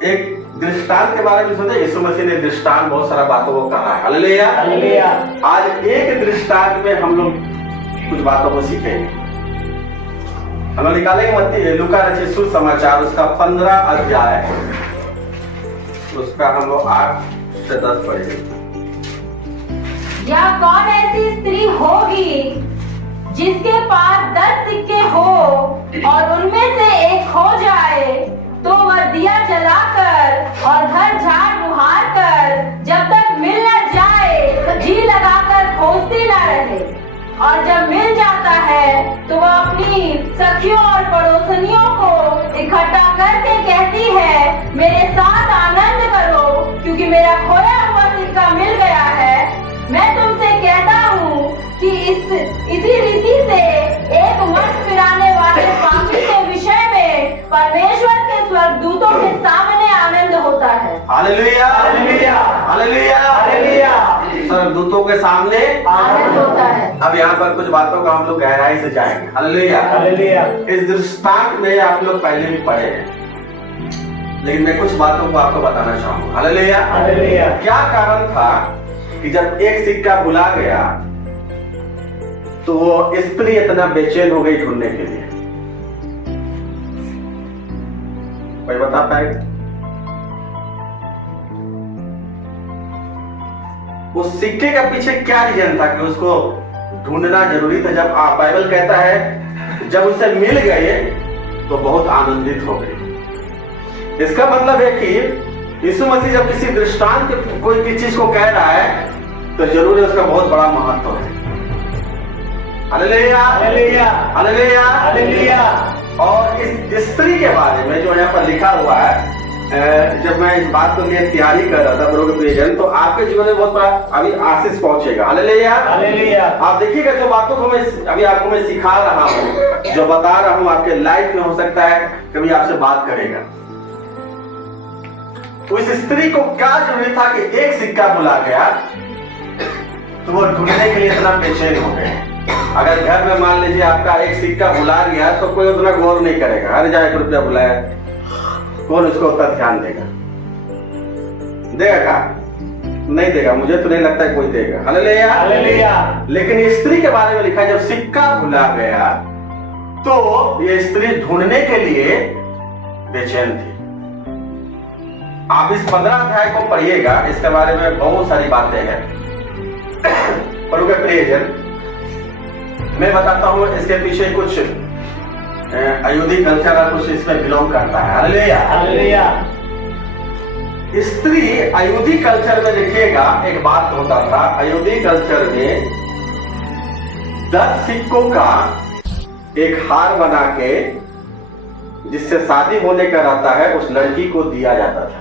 एक दृष्टांत के बारे में सोचे। यीशु मसीह ने दृष्टांत बहुत सारा बातों को कहा है। हालेलुया। आज एक दृष्टांत में हम लोग कुछ बातों को सीखेंगे। हम लोग निकालेंगे मत्ती लूका रचित सुसमाचार उसका 15 अध्याय, उसका हम लोग 8 से 10 पढ़ेंगे। या कौन ऐसी स्त्री होगी जिसके पास 10 सिक्के हो और उनमें से एक खो जाए तो वह दिया जलाकर और घर झाड़ बुहार कर जब तक मिल न जाए जी लगाकर खोजती न रहे, और जब मिल जाता है तो वह अपनी सखियों और पड़ोसनियों को इकट्ठा करके कहती है, मेरे साथ आनंद करो क्योंकि मेरा खोया हुआ सिक्का मिल गया है। मैं तुमसे कहता हूँ कि इसी रीति से एक मन फिराने वाले पापी के विषय में परमेश्वर के स्वर्गदूतों के सामने आनंद होता है। Hallelujah, hallelujah, hallelujah, hallelujah. स्वर्गदूतों के सामने आनंद होता है। अब यहाँ पर कुछ बातों का हम लोग गहराई से जाएंगे। Hallelujah, hallelujah. इस दृष्टांत में आप लोग पहले भी पढ़े हैं, लेकिन मैं कुछ बातों को आपको बताना चाहूंगा। Hallelujah, hallelujah. क्या कारण था कि जब एक सिक्का भुला गया तो वो स्त्री इतना बेचैन हो गई ढूंढने के लिए? कोई बता पाएगा? उस सिक्के का पीछे क्या रीजन था कि उसको ढूंढना जरूरी था? जब बाइबल कहता है जब उसे मिल गए तो बहुत आनंदित हो गई। इसका मतलब है कि यीशु मसीह जब किसी दृष्टांत कोई की चीज को कह रहा है तो जरूर है उसका बहुत बड़ा महत्व है। Hallelujah, hallelujah, hallelujah, hallelujah. और इस स्त्री के बारे में जो यहाँ पर लिखा हुआ है, जब मैं इस बात को लिए तैयारी कर रहा था बरोबर प्रियजन, तो आपके जीवन में बहुत बड़ा अभी आशीष पहुंचेगा। Hallelujah, hallelujah. आप देखिएगा जो बातों को मैं अभी आपको मैं सिखा रहा हूँ, जो बता रहा हूँ, आपके लाइफ में हो सकता है कभी आपसे बात करेगा। तो इस स्त्री को क्या जरूरी था कि एक सिक्का भुला गया तो वो ढूंढने के लिए इतना बेचैन हो गए। अगर घर में मान लीजिए आपका एक सिक्का भुला गया तो कोई उतना गौर नहीं करेगा, अरे जा 1 रुपया भुलाया, कौन उसको उतना ध्यान देगा? देगा क्या? नहीं देगा, मुझे तो नहीं लगता है कोई देगा। Hallelujah, hallelujah. लेकिन इस स्त्री के बारे में लिखा है जब सिक्का भुला गया तो ये स्त्री ढूंढने के लिए बेचैन थी। आप इस 15 अध्याय को पढ़िएगा, इसके बारे में बहुत सारी बातें हैं। पढ़ोगे प्रियजन, मैं बताता हूँ इसके पीछे कुछ अयोधी कल्चर और कुछ इसमें बिलोंग करता है। Hallelujah, hallelujah. स्त्री अयोधी कल्चर में देखिएगा एक बात होता था। अयोधी कल्चर में 10 सिक्कों का एक हार बना के जिससे शादी होने का रहता है उस लड़की को दिया जाता था।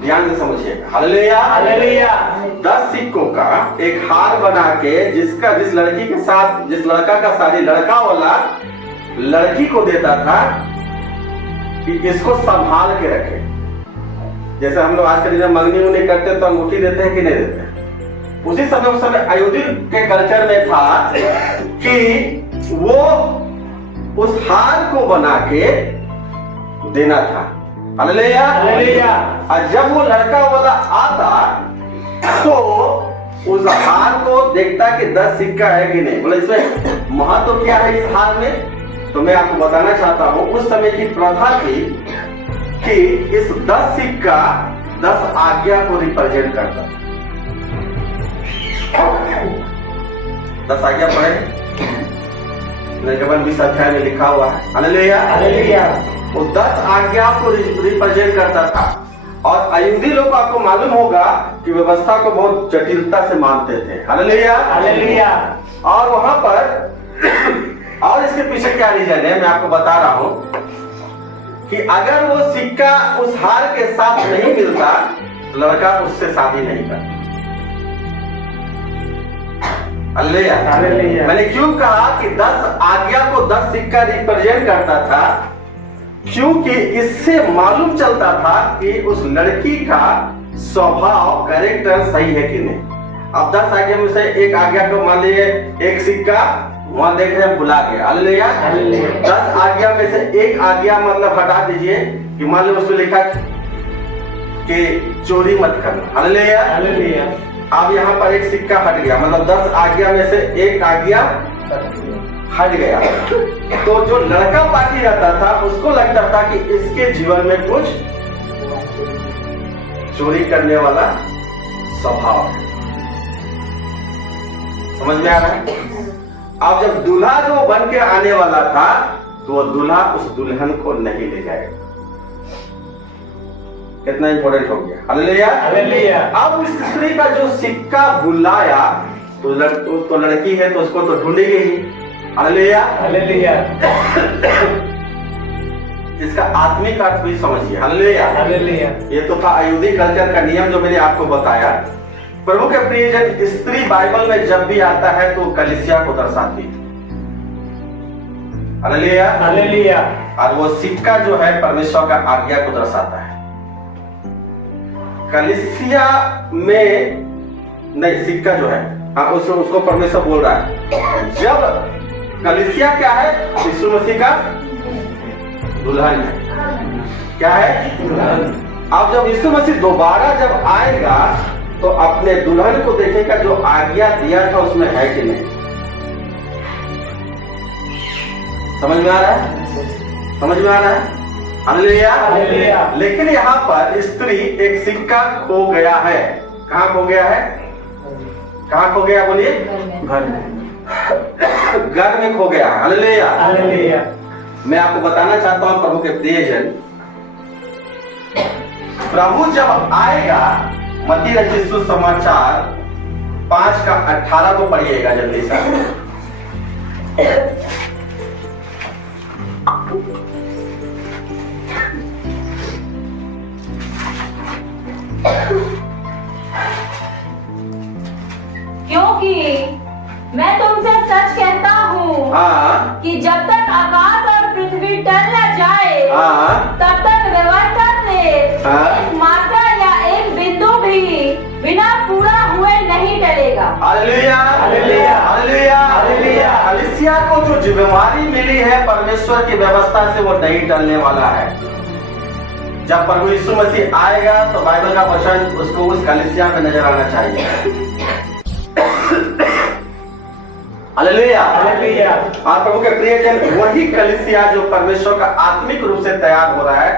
ध्यान से समझिएगा। Hallelujah, hallelujah. 10 सिक्कों का एक हार बना के जिस लड़की के साथ जिस लड़का का शादी लड़का वाला लड़की को देता था कि इसको संभाल के रखे। जैसे हम लोग आज के दिन में मंगनी उंगनी करते तो अंगूठी देते हैं कि नहीं देते? उसी समय उस समय अयोधी के कल्चर में था कि वो उस हार को बना के देना था। Hallelujah, hallelujah. और जब वो लड़का वाला आता तो उस हार को देखता कि 10 सिक्का है कि नहीं। बोले इसमें महत्व क्या है इस हार में? तो मैं आपको बताना चाहता हूं उस समय की प्रथा थी कि इस 10 सिक्का 10 आज्ञा को रिप्रेजेंट करता। 10 आज्ञा पढ़े केवल 20 अध्याय में लिखा हुआ है। Hallelujah, hallelujah. वो 10 आज्ञा को रिप्रेजेंट करता था। और अयोधी लोग आपको मालूम होगा कि व्यवस्था को बहुत जटिलता से मानते थे। Hallelujah, hallelujah. और वहां पर और इसके पीछे क्या रीजन है मैं आपको बता रहा हूं कि अगर वो सिक्का उस हार के साथ नहीं मिलता तो लड़का उससे शादी नहीं करता। Hallelujah, hallelujah. मैंने क्यों कहा कि 10 आज्ञा को 10 सिक्का रिप्रेजेंट करता था? क्योंकि इससे मालूम चलता था कि उस लड़की का स्वभाव कैरेक्टर सही है कि नहीं। अब 10 आज्ञा में से एक आज्ञा को मान लीजिए एक सिक्का वहां देख रहे हैं भुला गया। हालेलुया, 10 आज्ञा में से एक आज्ञा मतलब हटा दीजिए कि मान लो उसमें लिखा कि चोरी मत करना, हालेलुया। हालेलुया। अब यहाँ पर एक सिक्का हट गया, मतलब 10 आज्ञा में से एक आज्ञा हट गया। तो जो लड़का बाकी रहता था उसको लगता था कि इसके जीवन में कुछ चोरी करने वाला स्वभाव है। समझ में आ रहा है? अब जब दूल्हा जो बन के आने वाला था तो वो दूल्हा उस दुल्हन को नहीं ले जाएगा। कितना इंपॉर्टेंट हो गया, हालेलुया। हालेलुया। अब उस स्त्री का जो सिक्का बुलाया तो लड़की है तो उसको तो ढूंढेगी ही, हालेलुया। हालेलुया। इसका आत्मिक अर्थ भी समझिए, हालेलुया। हालेलुया। ये तो था अयहूदी कल्चर का नियम जो मैंने आपको बताया। प्रभु के प्रियजन, स्त्री बाइबल में जब भी आता है तो कलीसिया को दर्शाती है, हालेलुया। हालेलुया। और वो सिक्का जो है परमेश्वर का आज्ञा को दर्शाता है। कलीसिया में नहीं, सिक्का जो है उसको परमेश्वर बोल रहा है। जब कलीसिया क्या है? यीशु मसीह का दुल्हन है। क्या है? दुल्हन। अब जब यीशु मसीह दोबारा जब आएगा तो अपने दुल्हन को देखेगा जो आज्ञा दिया था उसमें है कि नहीं। समझ में आ रहा है? समझ में आ रहा है? हालेलुया। हालेलुया। लेकिन यहाँ पर स्त्री एक सिक्का खो गया है। कहाँ खो गया है? कहाँ खो गया? बोलिए। घर में। घर में खो गया। हालेलुया। हालेलुया। मैं आपको बताना चाहता हूं प्रभु के प्रियजन, प्रभु जब आएगा, मत्ती रचित सुसमाचार 5 का 18 को पढ़िएगा जल्दी से। क्योंकि मैं तुमसे सच कहता हूँ हाँ कि जब तक आकाश और पृथ्वी टल न जाए हाँ तब तक व्यवस्था से हाँ। एक मात्रा या एक बिंदु भी बिना पूरा हुए नहीं टलेगा। हालेलुया। हालेलुया। हालेलुया। हालेलुया। कलीसिया को जो जिम्मेवारी मिली है परमेश्वर की व्यवस्था से वो नहीं टलने वाला है। जब प्रभु यीशु मसीह आएगा तो बाइबल का वचन उसको उस कलीसिया में नजर आना चाहिए। हालेलुया। हालेलुया। और प्रभु के प्रियजन, वही कलीसिया जो परमेश्वर का आत्मिक रूप से तैयार हो रहा है,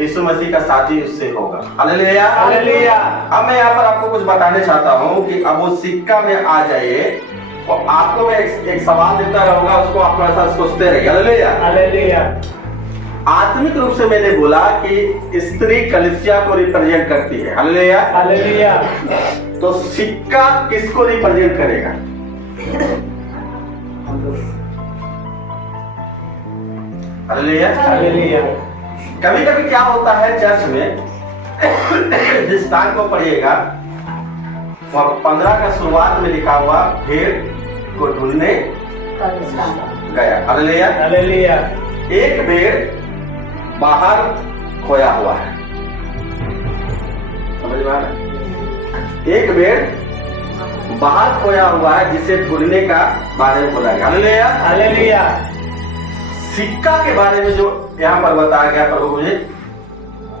यीशु मसीह का साथी उससे होगा। हालेलुया। हालेलुया। अब मैं यहाँ पर आपको कुछ बताने चाहता हूँ कि अब वो सिक्का में आ जाइए और आपको मैं एक सवाल देता रहूंगा, उसको आप थोड़ा सा सोचते रहिए। हालेलुया। हालेलुया। आत्मिक रूप से मैंने बोला कि स्त्री कलीसिया को रिप्रेजेंट करती है। हालेलुया। हालेलुया। तो सिक्का किसको रिप्रेजेंट करेगा? हालेलुया। हालेलुया। कभी कभी क्या होता है चर्च में, जिस स्थान को पढ़िएगा वहाँ 15 का शुरुआत में लिखा हुआ भेड़ को ढूंढने गया। हालेलुया। हालेलुया। एक भेड़ बाहर खोया हुआ है। समझ में आ रहा है? एक भेड़ बाहर खोया हुआ है जिसे ढूंढने का बारे में बोला गया। हालेलुया। हालेलुया। सिक्का के बारे में जो यहाँ पर बताया गया प्रभु मुझे,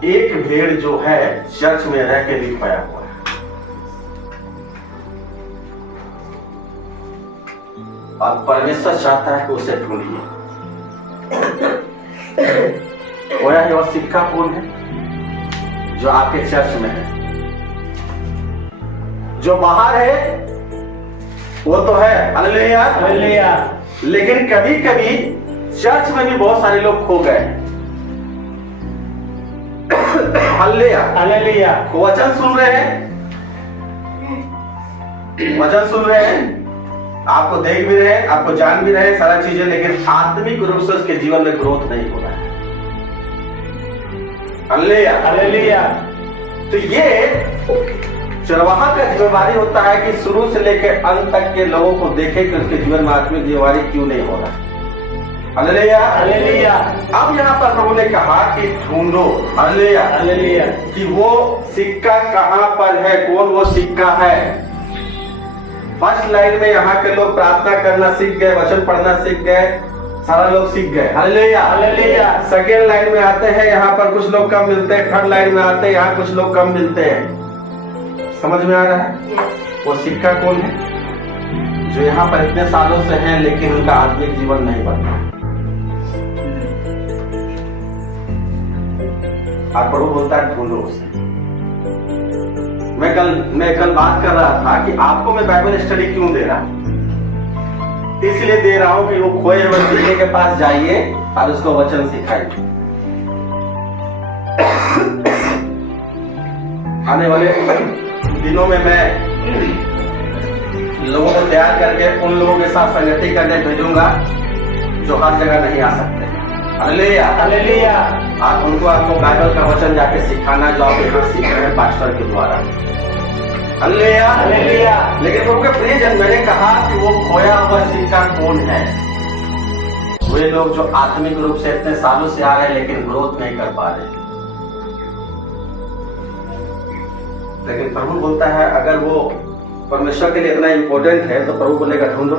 एक भेड़ जो है चर्च में रह के भी खोया हुआ है। और परमेश्वर चाहता है कि उसे ढूंढिए। खोया हुआ सिक्का कौन है? जो आपके चर्च में है। जो बाहर है वो तो है। हालेलुया। हालेलुया। लेकिन कभी कभी चर्च में भी बहुत सारे लोग खो गए। हालेलुया। हालेलुया। वचन सुन रहे हैं, वचन सुन रहे हैं, आपको देख भी रहे हैं, आपको जान भी रहे हैं सारा चीजें, लेकिन आत्मिक रूप से उसके जीवन में ग्रोथ नहीं हो रहा है। हालेलुया। हालेलुया। तो ये चरवाहा का जिम्मेवारी होता है कि शुरू से लेकर अंत तक के लोगों को देखे कि उसके जीवन में आत्मिक जिम्मेवारी क्यों नहीं हो रहा। हालेलुया। हालेलुया। अब यहाँ पर प्रभु ने कहा कि ढूंढो। हालेलुया। हालेलुया। कि वो सिक्का कहाँ पर है, कौन वो सिक्का है। फर्स्ट लाइन में यहाँ के लोग प्रार्थना करना सीख गए, वचन पढ़ना सीख गए, सारा लोग सीख गए। हालेलुया। हालेलुया। सेकेंड लाइन में आते हैं, यहाँ पर कुछ लोग कम मिलते हैं। थर्ड लाइन में आते हैं, यहाँ कुछ लोग कम मिलते हैं। समझ में आ रहा है? वो सिक्का कौन है? जो यहाँ पर इतने सालों से हैं लेकिन उनका आत्मिक जीवन नहीं बनता। और प्रभु बोलता है ढूंढो उसे। मैं कल बात कर रहा था कि आपको मैं बाइबल स्टडी क्यों दे रहा हूं। इसलिए दे रहा हूं कि वो खोए हुए दिले के पास जाइए और उसको वचन सिखाइए। आने वाले दिनों में मैं लोगों को तैयार करके उन लोगों के साथ संगति करने भेजूंगा जो हर जगह नहीं आ सकते। हालेलुया। हालेलुया। आप उनको आपको बाइबल का वचन जाके सिखाना जो आप यहाँ सीख रहे हैं पास्टर के द्वारा। हालेलुया। हालेलुया। लेकिन प्रभु के प्रियजन, मैंने कहा कि वो खोया हुआ सिक्का कौन है? वे लोग जो आत्मिक रूप से इतने सालों से आ रहे हैं लेकिन ग्रोथ नहीं कर पा रहे। लेकिन प्रभु बोलता है अगर वो परमेश्वर के लिए इतना इंपॉर्टेंट है तो प्रभु बोलेगा ढूंढो।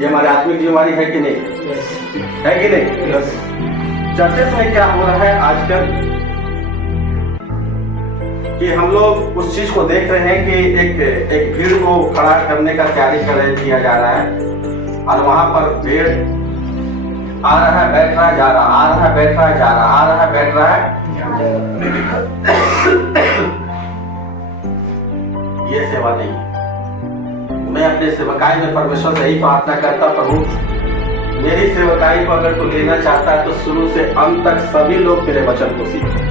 ये हमारी आत्मिक जिम्मेदारी है कि नहीं? है कि नहीं? चर्चेस में क्या हो रहा है आजकल कि हम लोग उस चीज को देख रहे हैं कि एक भीड़ को खड़ा करने का तैयारी किया जा रहा है और वहां पर भीड़ आ रहा है, बैठ रहा है, जा रहा, आ रहा है, बैठ रहा है, जा रहा, आ रहा है, बैठ रहा है। ये सेवा नहीं। मैं अपने सेवकाई में परमेश्वर से ही प्रार्थना करता, प्रभु मेरी सेवकाई को अगर तू लेना चाहता है तो शुरू से अंत तक सभी लोग तेरे वचन को सीखें।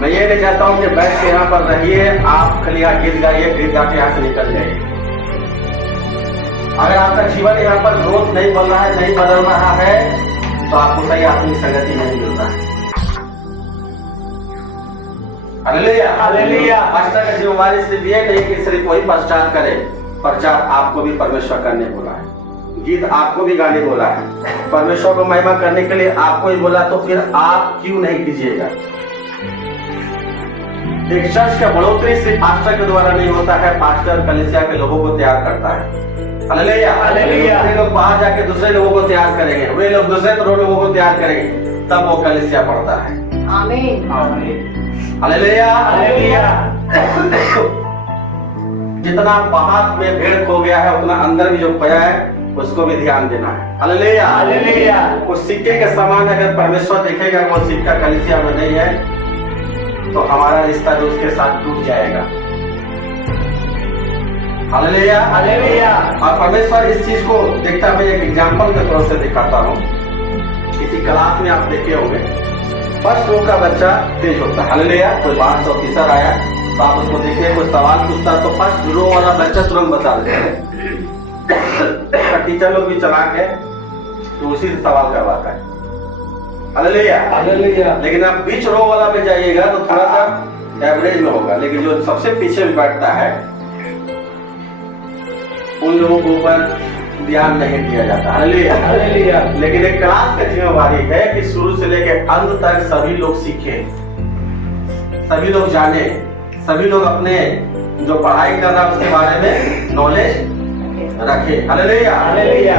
मैं ये नहीं चाहता हूं कि बैठ के यहाँ पर रहिए, आप खाली गीत गाइए, गीत गा के यहाँ से निकल जाइए। अगर आपका जीवन यहाँ पर ग्रोथ नहीं बन रहा है, नहीं बदल रहा है, तो आपको सही आत्मिक संगति नहीं मिल रहा है। हालेलुया। हालेलुया। पास्टर का जिम्मेदारी सिर्फ ये नहीं कि सिर्फ वही प्रचार करे, प्रचार आपको भी परमेश्वर करने बोला है, गीत आपको भी गाने बोला है, परमेश्वर को महिमा करने के लिए आपको ही बोला, तो फिर आप क्यों नहीं कीजिएगा? एक चर्च का बढ़ोतरी सिर्फ पास्टर के द्वारा नहीं होता है, पास्टर कलीसिया के लोगों को तैयार करता है। हालेलुया। हालेलुया। वे लोग बाहर जाके दूसरे लोगों को तैयार करेंगे, वे लोग दूसरे लोगों को तैयार करेंगे, तब वो कलीसिया पड़ता है। आमीन। हालेलुया। हालेलुया। जितना बाहर में भेड़ खो गया है उतना अंदर भी जो खोया है उसको भी ध्यान देना है। हालेलुया। हालेलुया। उस सिक्के के समान अगर परमेश्वर देखेगा वो सिक्का कलीसिया में नहीं है तो हमारा रिश्ता जो उसके साथ टूट जाएगा। हालेलुया। हालेलुया। और परमेश्वर इस चीज को देखता, मैं एक एग्जाम्पल के तौर से दिखाता हूँ। किसी क्लास में आप देखे होंगे, फर्स्ट रो का बच्चा तेज होता है। हालेलुया। कोई बाहर से ऑफिसर आया तो आप उसको देखिए, कोई सवाल पूछता है तो फर्स्ट रो वाला बच्चा तुरंत बता देता है। टीचर लोग भी चला के तो उसी से सवाल करवाता है। हालेलुया। हालेलुया। लेकिन आप बीच रो वाला में जाइएगा तो थोड़ा सा एवरेज में होगा, लेकिन जो सबसे पीछे में बैठता है उन लोगों के ऊपर ध्यान नहीं दिया जाता। हालेलुया। हालेलुया। लेकिन एक क्लास का जिम्मेदारी है कि शुरू से लेकर अंत तक सभी लोग सीखे, सभी लोग जाने, सभी लोग अपने जो पढ़ाई कर रहा है उसके बारे में नॉलेज रखे। हालेलुया। हालेलुया।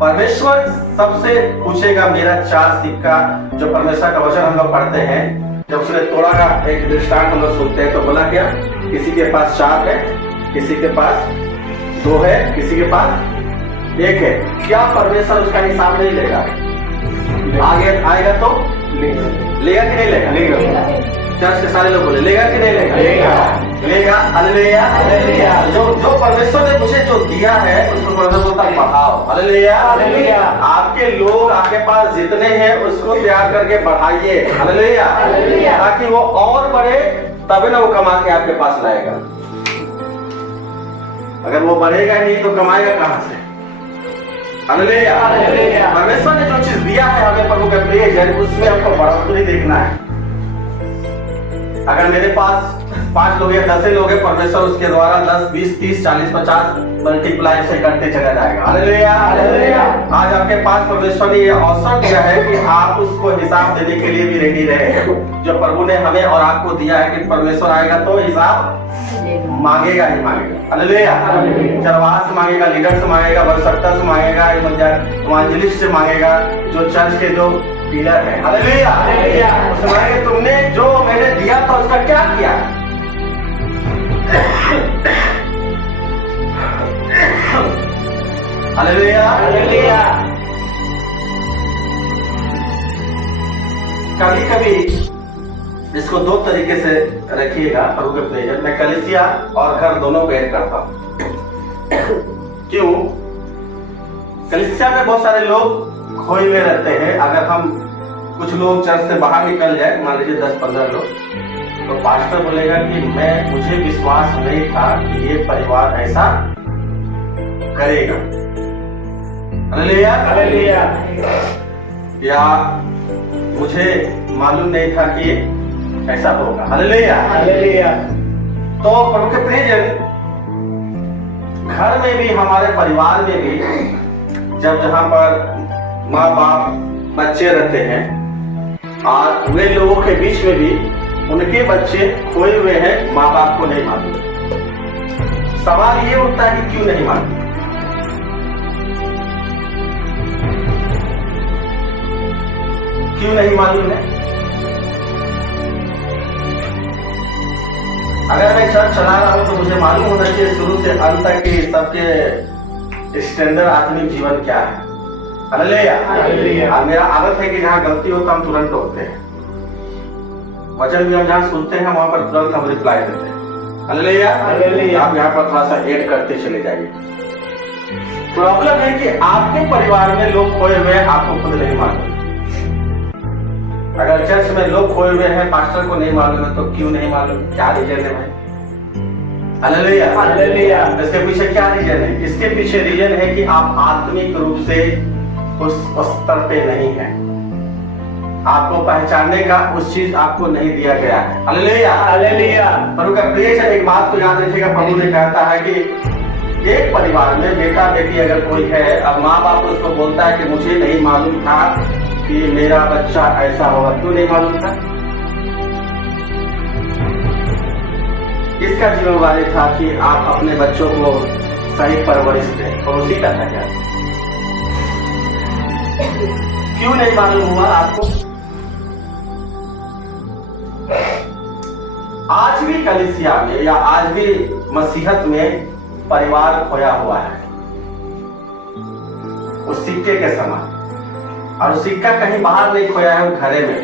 परमेश्वर सबसे पूछेगा मेरा 4 सिक्का, जो परमेश्वर का वचन हम लोग पढ़ते हैं, जब उसने तोड़ा का एक दृष्टांत हम लोग सुनते हैं तो बोला क्या? किसी के पास 4 है, किसी के पास 2 है, किसी के पास 1 है। क्या परमेश्वर उसका हिसाब नहीं लेगा? आगे आएगा तो लेगा कि नहीं लेगा? लेगा। चर्च के सारे लोग बोले लेगा कि नहीं लेगा? लेगा। लेगा। हालेलुया। हालेलुया। जो परमेश्वर ने मुझे जो दिया है उसको परमेश्वर बोलता है बढ़ाओ। हालेलुया। हालेलुया। आपके लोग आपके पास जितने हैं उसको तैयार करके बढ़ाइए। हालेलुया। हालेलुया। ताकि वो और बढ़े, तभी ना वो कमा के आपके पास लाएगा। अगर वो बढ़ेगा नहीं तो कमाएगा कहां से? हालेलुया। हालेलुया। परमेश्वर ने जो चीज दिया है हमें प्रभु के प्रिय, उसमें हमको बढ़ोतरी देखना है। अगर मेरे पास 5 लोग या 10 लोग हैं, परमेश्वर उसके द्वारा 10, 20, 30, 40, 50 मल्टीप्लाई से करते चला जाएगा। हालेलुया। आज आपके पास परमेश्वर ने ये अवसर दिया है कि आप उसको हिसाब देने के लिए भी रेडी रहे, जो प्रभु ने हमें और आपको दिया है कि परमेश्वर आएगा तो हिसाब मांगेगा ही मांगेगा। हालेलुया। चरवाहा से मांगेगा, लीडर से मांगेगा, वर्षकता से मांगेगा, इवांजलिस्ट से मांगेगा, जो चर्च के जो पिलर है। हालेलुया। उससे मांगेगा तुमने जो मैंने दिया था उसका क्या किया। हालेलुया। कभी कभी इसको 2 तरीके से रखिएगा प्रभु के प्रेजर। मैं कलीसिया और घर दोनों को ऐड करता हूं। क्यों? कलीसिया में बहुत सारे लोग खोए हुए रहते हैं। अगर हम कुछ लोग चर्च से बाहर निकल जाए, मान लीजिए 10-15 लोग, तो पास्टर बोलेगा कि मुझे विश्वास नहीं था कि ये परिवार ऐसा करेगा। हालेलुया। या मुझे मालूम नहीं था कि ऐसा होगा। हालेलुया। तो प्रभु के प्रियजन, घर में भी, हमारे परिवार में भी, जहां पर माँ बाप बच्चे रहते हैं और वे लोगों के बीच में भी उनके बच्चे खोए हुए हैं, माँ बाप को नहीं मालूम। सवाल ये उठता है कि क्यों नहीं मालूम। क्यों नहीं मालूम है? अगर मैं चर्च चला रहा हूं तो मुझे मालूम होना चाहिए शुरू से अंत तक कि सबके स्टैंडर्ड आत्मिक जीवन क्या है। हालेलुया। मेरा आदत है कि जहां गलती होता हम तुरंत टोकते हैं। वचन भी हम जहां सुनते हैं वहां पर तुरंत हम रिप्लाई देते हैं। हालेलुया। आप यहाँ पर थोड़ा सा ऐड करते चले जाइए। प्रॉब्लम है कि आपके परिवार में लोग खोए हुए हैं, आपको खुद नहीं मालूम। अगर चर्च में लोग खोए हुए हैं, पास्टर को नहीं मालूम है, तो क्यों नहीं मालूम? क्या रीजन है भाई? हालेलुया। इसके पीछे क्या रीजन है? इसके पीछे रीजन है कि आप आत्मिक रूप से उस स्तर पे नहीं है। आपको पहचानने का उस चीज आपको नहीं दिया गया है। हालेलुया। प्रभु का प्रिय है, एक बात को याद रखिएगा, प्रभु ने कहता है कि एक परिवार में बेटा बेटी अगर कोई है, अब माँ बाप उसको बोलता है कि मुझे नहीं मालूम था कि मेरा बच्चा ऐसा होगा। क्यों नहीं मालूम था? किसका जिम्मेवारी था कि आप अपने बच्चों को सही परवरिश दें? पड़ोसी का था क्या? क्यों नहीं मालूम हुआ आपको? आज भी कलीसिया में या आज भी मसीहत में परिवार खोया हुआ है उस सिक्के के समान, और सिक्का कहीं बाहर नहीं खोया है, वो घरे में।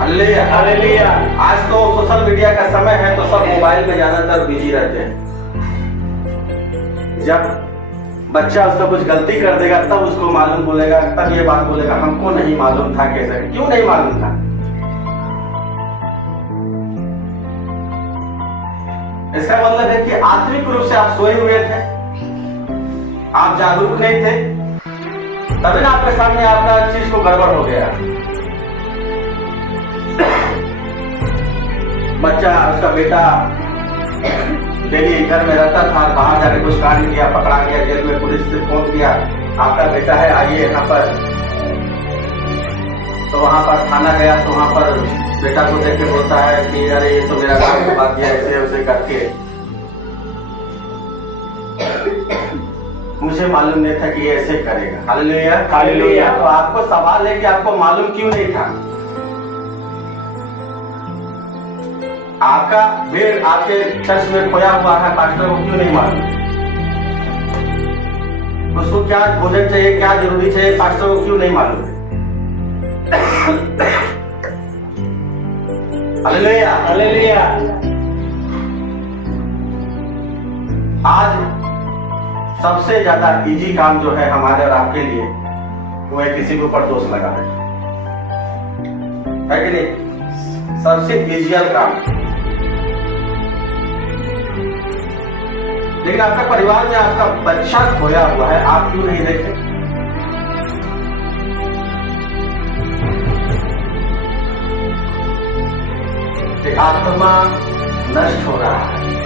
हालेलुया। आज तो सोशल मीडिया का समय है, तो सब मोबाइल में ज्यादातर बिजी रहते हैं। जब बच्चा उसका कुछ गलती कर देगा तब उसको मालूम बोलेगा, तब ये बात बोलेगा हमको नहीं मालूम था। कैसे? क्यों नहीं मालूम था? इसका मतलब है कि आत्मिक रूप से आप सोए हुए थे, आप जागरूक नहीं थे, तभी ना आपके सामने आपका चीज को गड़बड़ हो गया। बच्चा, उसका बेटा डेली घर में रहता था, बाहर जाके कुछ कांड किया, पकड़ा गया, जेल में पुलिस से फोन किया, आपका बेटा है आइए यहाँ पर। तो वहां पर थाना गया, तो वहां पर बेटा को देख के बोलता है कि अरे ये तो मेरा काम की बात है, ऐसे उसे करके मुझे मालूम नहीं था कि ये ऐसे करेगा। हालेलुया। तो आपको सवाल है कि आपको मालूम क्यों नहीं था? आपका बेड आपके चर्च में खोया हुआ है, पास्टर को क्यों नहीं मालूम? उसको क्या भोजन चाहिए, क्या जरूरी चाहिए, पास्टर को क्यों नहीं मालूम? हालेलुया। आज सबसे ज्यादा इजी काम जो है हमारे और आपके लिए, वो है किसी के ऊपर दोष लगा है कि नहीं? सबसे इजियल काम। लेकिन आपके परिवार में आपका बच्चा खोया हुआ है, आप क्यों नहीं देखे? एक आत्मा नष्ट हो रहा है,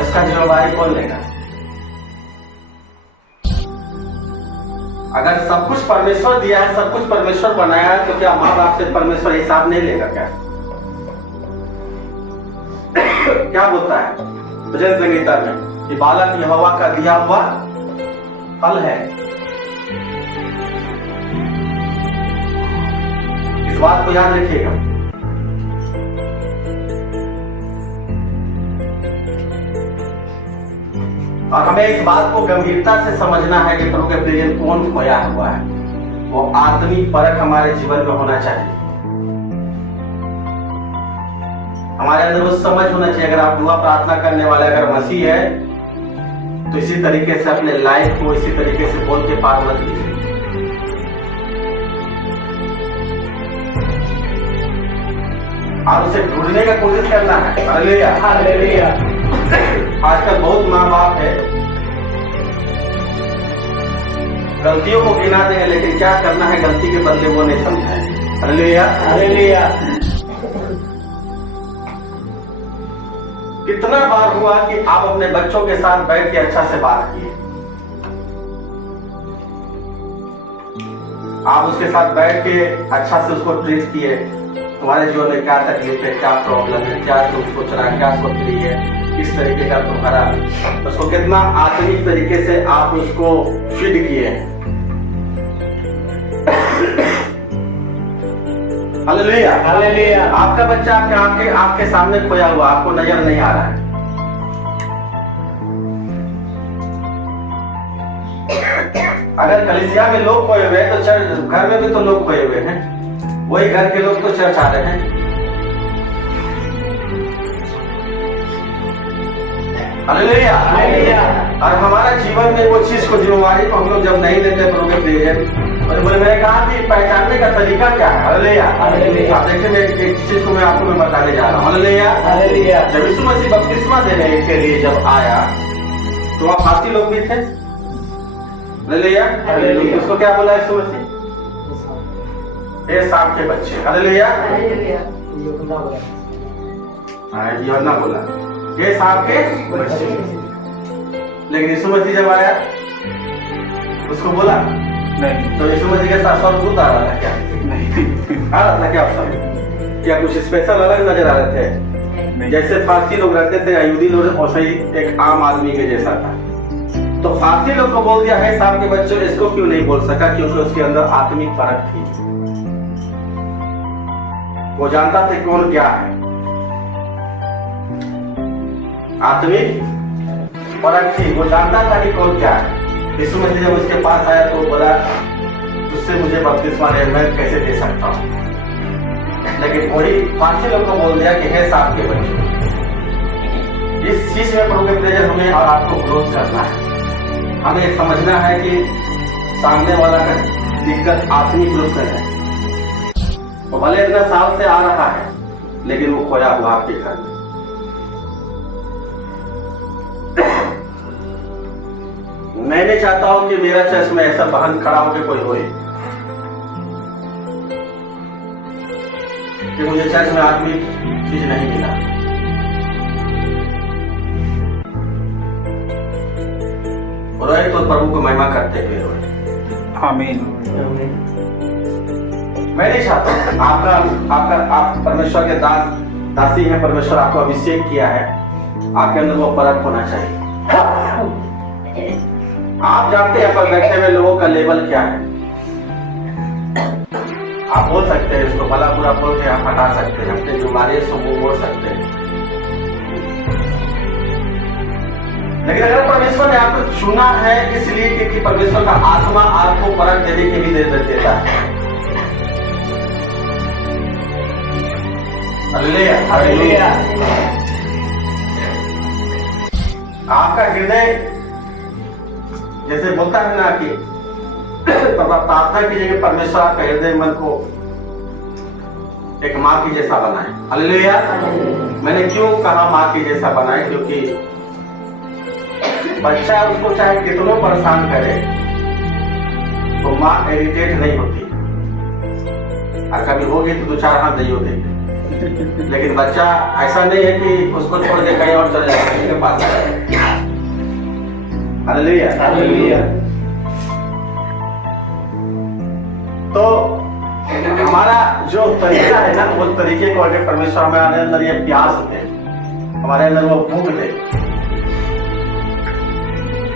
इसका जिम्मेवारी कौन लेगा? अगर सब कुछ परमेश्वर दिया है, सब कुछ परमेश्वर बनाया है, तो क्या माँ बाप से परमेश्वर हिसाब नहीं लेगा क्या? क्या बोलता है भजन संगीता में कि बालक यहोवा का दिया हुआ फल है। इस बात को याद रखिएगा। और हमें इस बात को गंभीरता से समझना है कि प्रभु के प्रिय कौन खोया हुआ है। वो आत्मिक परख हमारे जीवन में होना चाहिए। हमारे अंदर वो समझ होना चाहिए। अगर आप दुआ प्रार्थना करने वाले अगर मसीह है तो इसी तरीके से अपने लाइफ को इसी तरीके से बोल के पार मत कीजिए। आप उसे ढूंढने का कोशिश करना है। Hallelujah hallelujah. आजकल बहुत माँ बाप है गलतियों को गिना देंगे, लेकिन क्या करना है गलती के बदले वो नहीं समझाएंगे। Hallelujah hallelujah. कितना बार हुआ कि आप अपने बच्चों के साथ बैठ के अच्छा से बात किए, आप उसके साथ बैठ के अच्छा से उसको ट्रीट किए, तुम्हारे जीवन में क्या तकलीफ है, क्या प्रॉब्लम है, क्या तुम सोच रहा है, क्या सोच रही है, किस तरीके का तुम्हारा, उसको कितना आत्मिक तरीके से आप उसको फीड किए। Hallelujah hallelujah. आपका बच्चा आपके सामने खोया हुआ, आपको नजर नहीं आ रहा है। अगर कलीसिया में लोग खोए हुए हैं तो चर्च घर में भी तो लोग खोए हुए हैं, वही घर के लोग तो चर्च आ रहे हैं। Hallelujah hallelujah. और हमारा जीवन में वो चीज को जिम्मेवारी को हम लोग जब नहीं लेते प्रभु के प्रिय, और मैंने कहा कि पहचानने का तरीका क्या है। Hallelujah hallelujah. आप देखिए, मैं एक चीज को मैं आपको बताने जा रहा हूँ। Hallelujah hallelujah. जब यीशु मसीह बपतिस्मा देने के लिए जब आया तो वहाँ फांसी लोग भी थे। Hallelujah hallelujah. उसको क्या बोला यीशु मसीह? ये सांप के बच्चे। हालेलुया यूहन्ना बोला ये सांप के बच्चे। लेकिन यीशु मसीह जब आया उसको बोला नहीं। तो यीशु मसीह के साथ स्वर्गदूत आ रहा था क्या? नहीं। आ रहा था क्या? आप क्या कुछ स्पेशल अलग नजर आ रहे थे? जैसे फारसी लोग रहते थे, यहूदी लोग, वैसे ही एक आम आदमी के जैसा था। तो फारसी लोग को बोल दिया है सांप के बच्चों, इसको क्यों नहीं बोल सका? क्योंकि उसके अंदर आत्मिक परख थी। वो जानता था कौन क्या है। आत्मिक परख थी, वो जानता था कि कौन क्या है। यीशु मसीह जब उसके पास आया तो बोला तुझसे मुझे बपतिस्मा ले, मैं कैसे दे सकता हूँ? लेकिन वही फारसी लोग को बोल दिया कि हे सांप के बच्चों। इस चीज में प्रभु के प्रिय हमें और आपको ग्रोथ करना है। हमें समझना है कि सामने वाला का दिक्कत आत्मिक रूप से है। वो भले इतना साल से आ रहा है लेकिन वो खोया हुआ आपके घर में। मैं नहीं चाहता हूं कि मेरा चर्च में ऐसा बहन खड़ा होकर कोई होए कि मुझे चर्च में आत्मिक चीज नहीं मिला। रोए तो प्रभु को महिमा करते हुए रोए। आमीन। मैं नहीं चाहता आप परमेश्वर के दासी हैं, परमेश्वर आपको अभिषेक किया है, आपके अंदर वो परख होना चाहिए। आप जानते हैं पर बैठे हुए लोगों का लेवल क्या है। आप बोल सकते हैं इसको भला बुरा बोल के आप हटा सकते हैं, अपने जो मारे सो वो बोल सकते हैं। लेकिन अगर परमेश्वर ने आपको चुना है इसलिए क्योंकि परमेश्वर का आत्मा आपको परख देने के लिए देता है। Hallelujah hallelujah. आपका हृदय जैसे बोलता है ना कि प्रार्थना कीजिए कि परमेश्वर आपका हृदय मन को एक माँ की जैसा बनाए। हालेलुया। मैंने क्यों कहा माँ की जैसा बनाए? क्योंकि बच्चा उसको चाहे कितनों परेशान करे तो माँ इरिटेट नहीं होती, और कभी होगी तो 2-4 हाथ नहीं देगी। लेकिन बच्चा ऐसा नहीं है कि उसको छोड़ के कहीं और चले जाए, उसके पास आए। हालेलुया। हालेलुया। तो हमारा जो तरीका है ना, वो तरीके को आगे परमेश्वर हमारे अंदर ये प्यास दे, हमारे अंदर वो भूख दे।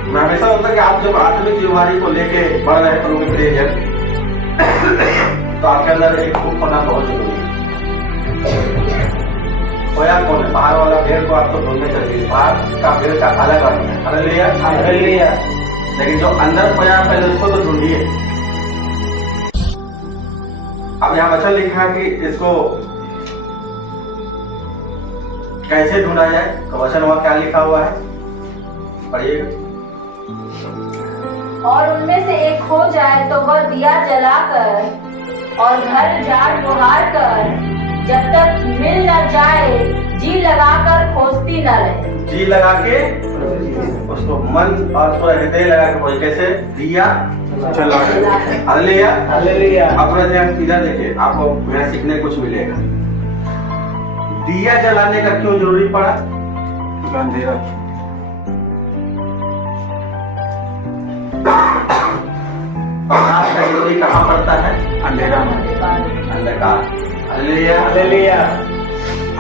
मैं हमेशा होता कि आप जब आत्मिक बीमारी को लेके बढ़ रहे प्रभु के प्रियजन, तो आपके अंदर एक भूख होना बहुत जरूरी है। खोया कौन है? बाहर वाला भेड़ को आप तो ढूंढने चलिए, बाहर का भेड़ का अलग अर्थ है। हालेलुया। हालेलुया। लेकिन जो अंदर खोया पहले उसको तो ढूंढिए। अब यहाँ वचन लिखा है कि इसको कैसे ढूंढा जाए, तो वचन वहां क्या लिखा हुआ है, पढ़िएगा। और उनमें से एक खो जाए तो वह दिया जलाकर और घर झाड़ बुहार कर जब तक मिल न जाए जी लगाकर खोजती न रहे। जी लगा के उसको मन और थोड़ा हृदय लगा के खोज, कैसे? दिया जला के। हालेलुया। हालेलुया। आप थोड़ा ध्यान इधर देखिए, आपको यहाँ सीखने कुछ मिलेगा। दिया जलाने का क्यों जरूरी पड़ा? अंधेरा। प्रकाश का जरूरी कहाँ पड़ता है? अंधेरा में। अंधकार। हालेलुया। हालेलुया।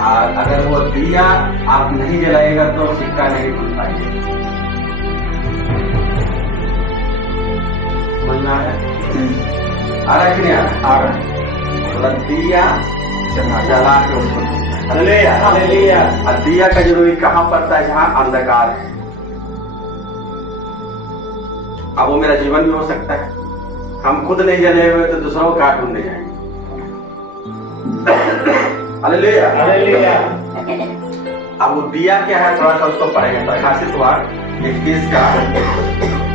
और अगर वो दिया आप नहीं जलाएगा तो सिक्का नहीं खुल पाएगा। समझ में आ रहा है कि नहीं आ रहा? आ रहा है। मतलब दिया जला के उसको। हालेलुया। हालेलुया। और दिया का जरूरी कहाँ पड़ता है? जहाँ अंधकार है। अब वो मेरा जीवन भी हो सकता है, हम खुद नहीं जले हुए तो दूसरों को काट ढूंढने जाएंगे। हालेलुया। हालेलुया। अब वो दिया क्या है, थोड़ा सा उसको पढ़ेंगे। प्रकाशित वाक्य 21 का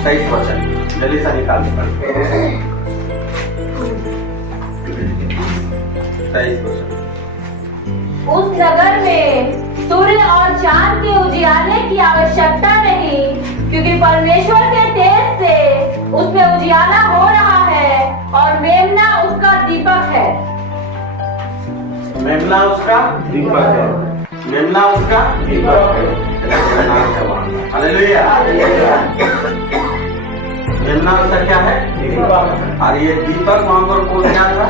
23 वचन जल्दी से निकाल पढ़ते हैं। 23 वचन। उस नगर में सूर्य और चांद के उजियाले की आवश्यकता नहीं, क्योंकि परमेश्वर के तेज से उसमें उजियाला हो रहा है और मेमना उसका दीपक है। मेमना उसका दीपक है। मेमना उसका दीपक है। हालेलुया। मेमना उसका क्या है? दीपक। और ये दीपक वहां पर कौन क्या था?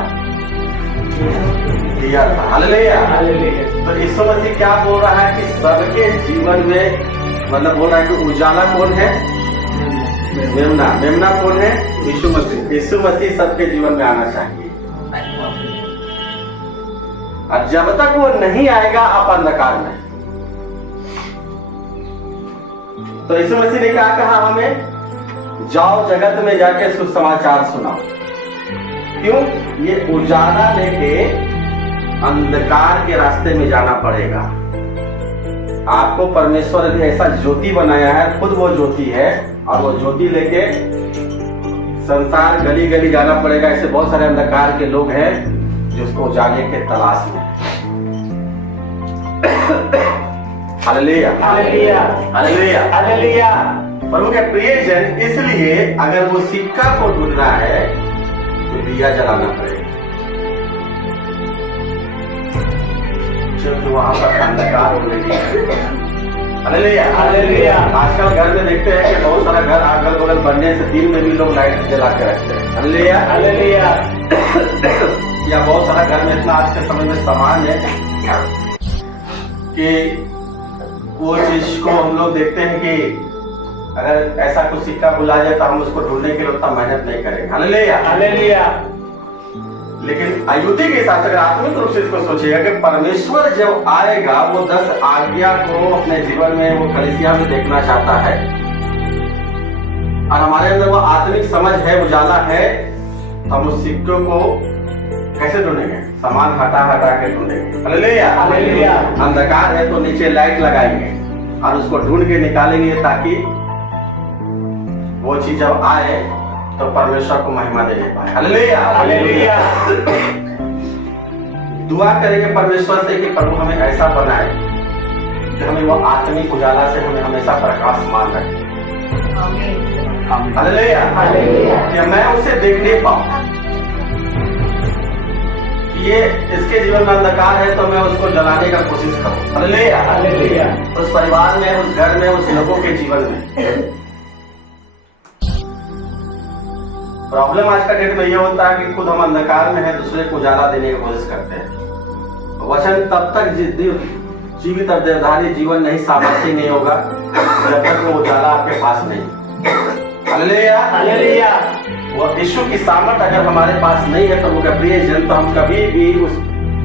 दिया था। हालेलुया। हालेलुया। तो यीशु मसीह क्या बोल रहा है कि सबके जीवन में, मतलब बोल रहा है कि उजाला कौन है? मेमना। मेमना कौन है? यीशु मसीह। यीशु मसीह सबके जीवन में आना चाहिए। और जब तक वो नहीं आएगा आप अंधकार में। तो यीशु मसीह ने क्या कहा हमें? जाओ जगत में जाके सुसमाचार सुनाओ। क्यों? ये उजाला लेके अंधकार के रास्ते में जाना पड़ेगा। आपको परमेश्वर ने ऐसा ज्योति बनाया है, खुद वो ज्योति है, और वो ज्योति लेके संसार गली गली जाना पड़ेगा। ऐसे बहुत सारे अंधकार के लोग हैं जिसको उजाले के तलाश में। हालेलुया। हालेलुया। हालेलुया। हालेलुया। प्रभु के प्रियजन, इसलिए अगर वो सिक्का को ढूंढना है तो दिया जलाना पड़ेगा, क्योंकि वहां पर अंधकार होने की है। हालेलुया। हालेलुया। आजकल घर में देखते हैं कि बहुत सारा घर अगल बगल बनने से दिन में भी लोग लाइट जला के रखते हैं। हालेलुया। हालेलुया। या बहुत सारा घर में इतना आज के समय में सामान है कि वो चीज को हम लोग देखते हैं कि अगर ऐसा कुछ सिक्का भुला जाए तो हम उसको ढूंढने के लिए उतना मेहनत नहीं करेंगे। हालेलुया। हालेलुया। लेकिन अयुति के हिसाब से अगर आत्मिक रूप से इसको सोचिएगा कि परमेश्वर जब आएगा वो 10 आज्ञा को अपने जीवन में वो कलीसिया में देखना चाहता है, और हमारे अंदर वो आत्मिक समझ है, उजाला है, तो हम उस सिक्कों को कैसे ढूंढेंगे? सामान हटा हटा के ढूंढेंगे। हालेलुया। हालेलुया। अंधकार है तो नीचे लाइट लगाएंगे और उसको ढूंढ के निकालेंगे ताकि वो चीज जब आए तो परमेश्वर को महिमा देने पाए। हालेलुया। हालेलुया। दुआ करेंगे परमेश्वर से कि प्रभु हमें ऐसा बनाए कि हमें वो आत्मिक उजाला से हमें हमेशा प्रकाशमान रखे। हालेलुया। हालेलुया। कि मैं उसे देखने पाऊं, ये इसके जीवन में अंधकार है तो मैं उसको जलाने का कोशिश करूं। हालेलुया। हालेलुया। उस परिवार में, उस घर में, उस लोगों के जीवन में। प्रॉब्लम आज का डेट में ये होता है कि खुद हम अंधकार में हैं, दूसरे को उजाला देने की कोशिश करते हैं। वचन तब तक जीवित और देवधारी जीवन नहीं, सामर्थ्य नहीं होगा जब तक वो उजाला आपके पास नहीं। हालेलुया। हालेलुया। वो यीशु की सामर्थ अगर हमारे पास नहीं है तो वो प्रिय जन, तो हम कभी भी उस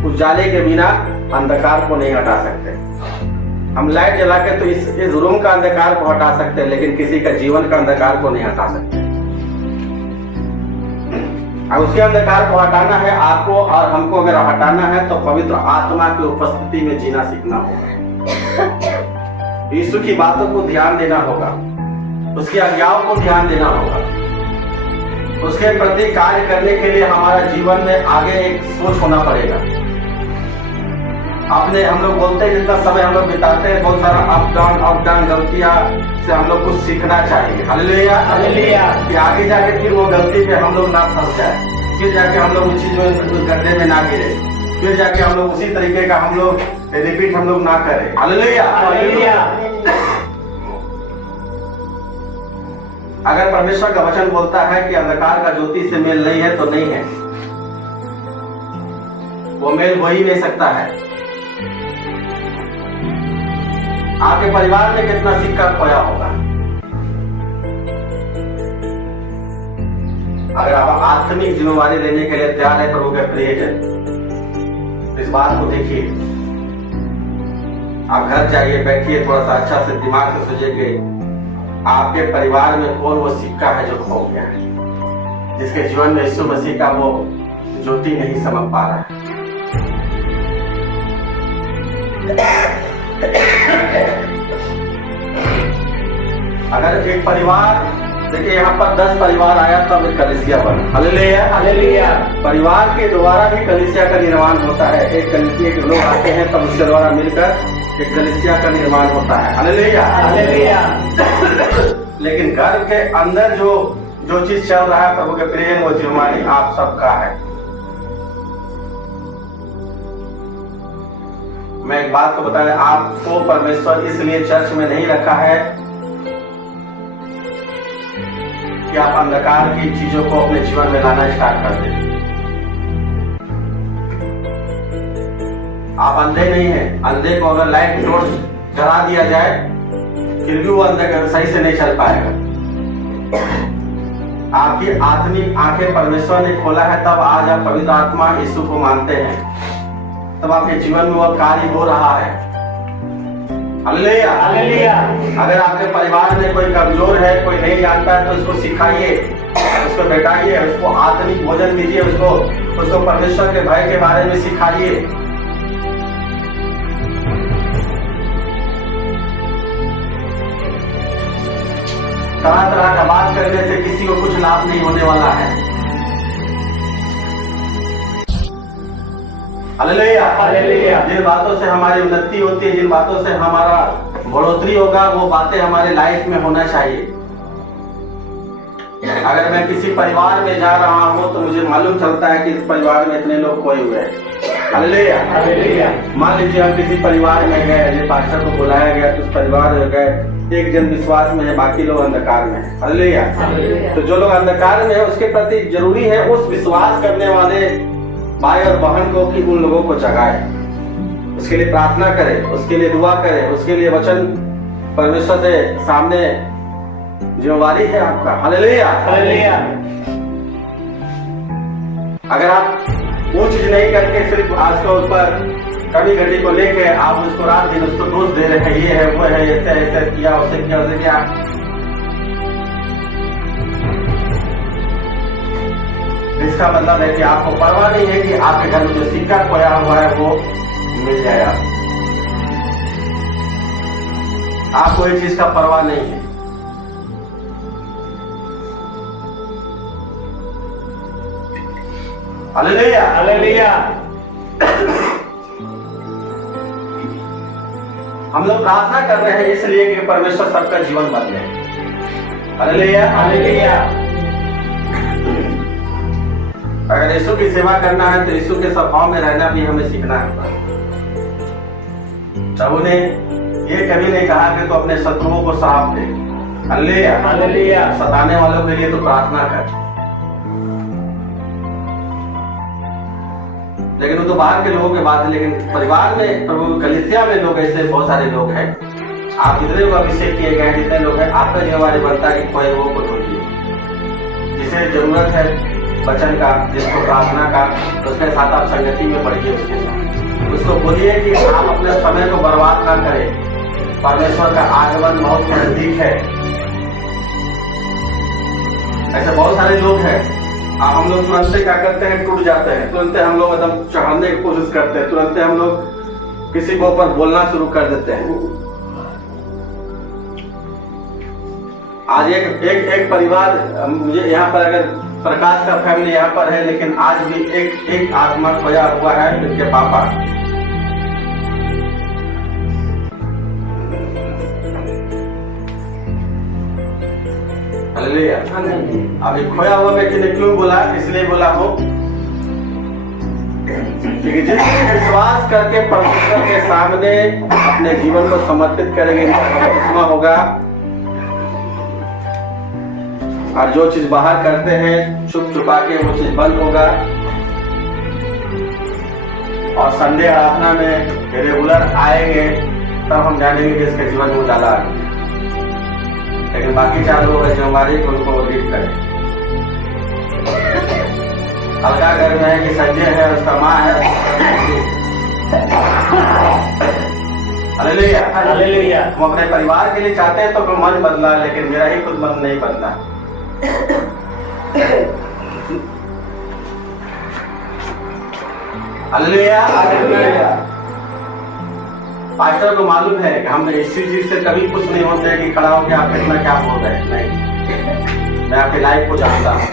उजाले के बिना अंधकार को नहीं हटा सकते। हम लाइट जला के तो इस रूम का अंधकार को हटा सकते हैं, लेकिन किसी का जीवन का अंधकार को नहीं हटा सकते। अब उसके अंधकार को हटाना है आपको और हमको, अगर हटाना है तो पवित्र आत्मा की उपस्थिति में जीना सीखना होगा। यीशु की बातों को ध्यान देना होगा, उसकी आज्ञाओं को ध्यान देना होगा, उसके प्रति कार्य करने के लिए हमारा जीवन में आगे एक सोच होना पड़ेगा। अपने हम लोग बोलते हैं जितना समय हम लोग बिताते हैं, बहुत सारा अप डाउन गलतियां से हम लोग कुछ सीखना चाहिए। हालेलुया। हालेलुया। कि आगे जाके फिर वो गलती पे हम लोग ना फंस जाए, फिर जाके हम लोग उस चीज में, उस गड्ढे में ना गिरे, फिर जाके हम लोग उसी तरीके का हम लोग रिपीट हम लोग ना करें। हालेलुया। हालेलुया। अगर परमेश्वर का वचन बोलता है कि अंधकार का ज्योति से मेल नहीं है तो नहीं है, वो मेल हो ही नहीं सकता है। आपके परिवार में कितना सिक्का खोया होगा। अगर आप आत्मिक जिम्मेवारी लेने के लिए तैयार है प्रभु के प्रिय जन, इस बात को देखिए। आप घर जाइए, बैठिए, थोड़ा सा अच्छा से दिमाग से सोचिए कि आपके परिवार में कौन वो सिक्का है जो खो गया है, जिसके जीवन में यीशु मसीह का वो ज्योति नहीं समझ पा रहा है। अगर एक परिवार, देखिए यहाँ पर 10 परिवार आया तब एक कलीसिया बना। हालेलुया। हालेलुया। परिवार के द्वारा भी कलीसिया का निर्माण होता है। एक कलीसिया के लोग आते हैं तब उसके द्वारा मिलकर एक कलीसिया का निर्माण होता है। हालेलुया। हालेलुया। लेकिन घर के अंदर जो चीज चल रहा है प्रभु के प्रिय, वो जिम्मेदारी आप सबका है। मैं एक बात को बताया, आपको परमेश्वर इसलिए चर्च में नहीं रखा है कि आप अंधकार की चीजों को अपने जीवन में लाना स्टार्ट कर दें। आप अंधे नहीं हैं। अंधे को अगर लाइट टॉर्च जला दिया जाए फिर भी वो अंधे सही से नहीं चल पाएगा। आपकी आत्मिक आंखें परमेश्वर ने खोला है, तब आज आप पवित्र आत्मा यीशु को मानते हैं, तब आपके जीवन में वो कार्य हो रहा है। हालेलुया। हालेलुया। अगर आपके परिवार में कोई कमजोर है, कोई नहीं जानता है, तो उसको सिखाइए, उसको बैठाइए, उसको आत्मिक भोजन दीजिए, उसको परमेश्वर के भय के बारे में सिखाइए। तरह तरह का बात करने से किसी को कुछ लाभ नहीं होने वाला है। हालेलुया। हालेलुया। जिन बातों से हमारी उन्नति होती है, जिन बातों से हमारा बढ़ोतरी होगा, वो बातें हमारे लाइफ में होना चाहिए। अगर मैं किसी परिवार में जा रहा हूँ तो मुझे मालूम चलता है कि इस परिवार में इतने लोग खोए हुए हैं। हालेलुया। हालेलुया। मान लीजिए हम किसी परिवार में गए, पास्टर को बुलाया गया, तो उस परिवार में गए, एक जन विश्वास में है, बाकी लोग अंधकार में है। हालेलुया। तो जो लोग अंधकार में है उसके प्रति जरूरी है उस विश्वास करने वाले भाई और बहन को कि उन लोगों को जगाए, उसके लिए प्रार्थना करें, उसके लिए दुआ करें, उसके लिए वचन परमेश्वर से सामने जिम्मेवारी है आपका। हालेलुया। हालेलुया। अगर आप वो चीज नहीं करके सिर्फ आज के ऊपर कभी घटी को लेके आप उसको रात दिन उसको दोष दे रहे हैं, ये है वो है, ऐसे ऐसे किया, उसे किया, उसे किया, इसका मतलब है कि आपको परवाह नहीं है कि आपके घर में जो सिक्का खोया हुआ है वो मिल जाए। आपको इस चीज का परवाह नहीं है। हालेलुया। हालेलुया। हम लोग प्रार्थना कर रहे हैं इसलिए कि परमेश्वर सबका जीवन बदले। हालेलुया। हालेलुया। अगर यीशु की सेवा करना है तो यीशु के स्वभाव में रहना भी हमें सीखना है। प्रभु ने ये कभी नहीं कहा कि तो अपने शत्रुओं को सराप दे, हालेलुया, सताने वालों के लिए तो प्रार्थना कर। लेकिन वो तो बाहर के लोगों की बात है, लेकिन परिवार में, प्रभु कलीसिया में लोग ऐसे बहुत सारे लोग हैं। आप जितने लोग अभिषेक किए गए हैं, जितने लोग हैं, आपका जिम्मेवारी बनता है कि कोई लोगों को ढूंढिए जिसे जरूरत है वचन का, जिसको प्रार्थना का, उसके साथ आप संगति में पढ़िए, उसके साथ उसको बोलिए कि आप अपने समय को बर्बाद ना करें, परमेश्वर का आगमन बहुत नजदीक है। ऐसे बहुत सारे लोग हैं, हम लोग तुरंत से क्या करते हैं, टूट जाते हैं, तुरंत हम लोग एकदम चढ़ाने की कोशिश करते हैं, तुरंत हम लोग किसी के ऊपर बोलना शुरू कर देते हैं। आज एक परिवार, मुझे यहाँ पर अगर प्रकाश का फैमिली यहाँ पर है, लेकिन आज भी एक आत्मा खोया हुआ है, इनके पापा। हालेलुया। अभी खोया हुआ व्यक्ति ने क्यों बोला, इसलिए बोला हो क्योंकि जिसने विश्वास करके परमेश्वर के सामने अपने जीवन को समर्पित करेंगे, बपतिस्मा होगा, और जो चीज बाहर करते हैं छुप छुपा के वो चीज बंद होगा, और संडे आराधना में रेगुलर आएंगे, तब हम जानेंगे कि इसके जीवन में उजाला है। लेकिन बाकी 4 लोग हैं जो हमारे उनको लीड करें। अलगा घर में है कि संजय है, उसका माँ है। Hallelujah, hallelujah. हम अपने परिवार के लिए चाहते हैं तो मन बदला, लेकिन मेरा ही खुद मन नहीं बदला। Hallelujah, hallelujah. पास्टर को मालूम है कि हम इसी चीज से कभी कुछ नहीं होते कि खड़ा होकर आप कितना क्या बोल रहे हैं। नहीं, मैं आपकी लाइफ को जानता हूँ।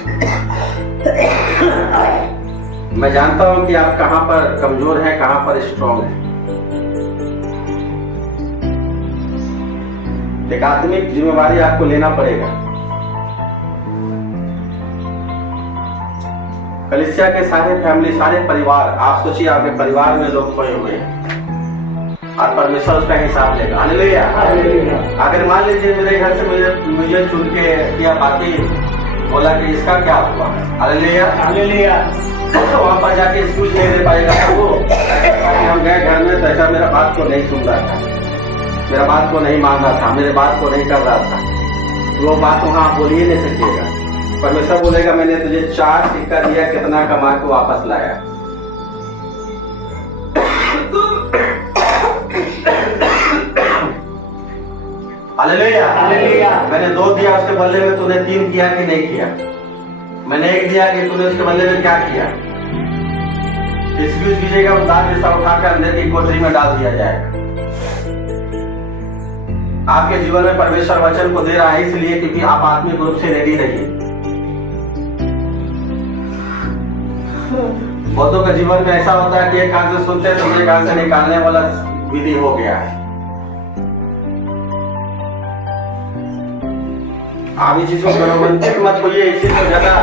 मैं जानता हूँ कि आप कहाँ पर कमजोर हैं, कहाँ पर स्ट्रांग हैं। एक आत्मिक जिम्मेवारी आपको लेना पड़ेगा। कलीसिया के सारे फैमिली, सारे परिवार, आप सोचिए आपके परिवार में लोग खोए हुए हैं और परमेश्वर उसका हिसाब लेगा। Hallelujah, hallelujah. अगर मान लीजिए मेरे घर से मुझे चुन के या बाकी बोला कि इसका क्या हुआ, हालेलुया, हालेलुया, वहां पर जाके एक्सक्यूज नहीं दे पाएगा वो। हम गए घर में तो ऐसा मेरा बात को नहीं सुन रहा था, मेरा बात को नहीं मान रहा था, मेरे बात को नहीं कर रहा था, वो बात वहां बोल ही नहीं सकेगा। परमेश्वर बोलेगा मैंने तुझे 4 सिक्का दिया, कितना कमा के वापस लाया। Hallelujah, hallelujah. मैंने 2 दिया, उसके बदले में तूने 3 किया कि नहीं किया? मैंने 1 दिया कि तूने उसके बदले में क्या किया? एक्सक्यूज कीजिएगा, उस दांत जैसा उठाकर अंदर की कोठरी में डाल दिया जाएगा। आपके जीवन में परमेश्वर वचन को दे रहा है इसलिए क्योंकि आप आत्मिक रूप से रेडी रहिए। बहुतों के जीवन में ऐसा होता है कि एक कान से सुनते हैं, दूसरे कान से निकालने वाला विधि हो गया है। आप इस चीजों को रोमांचित मत होइए, इसी को ज्यादा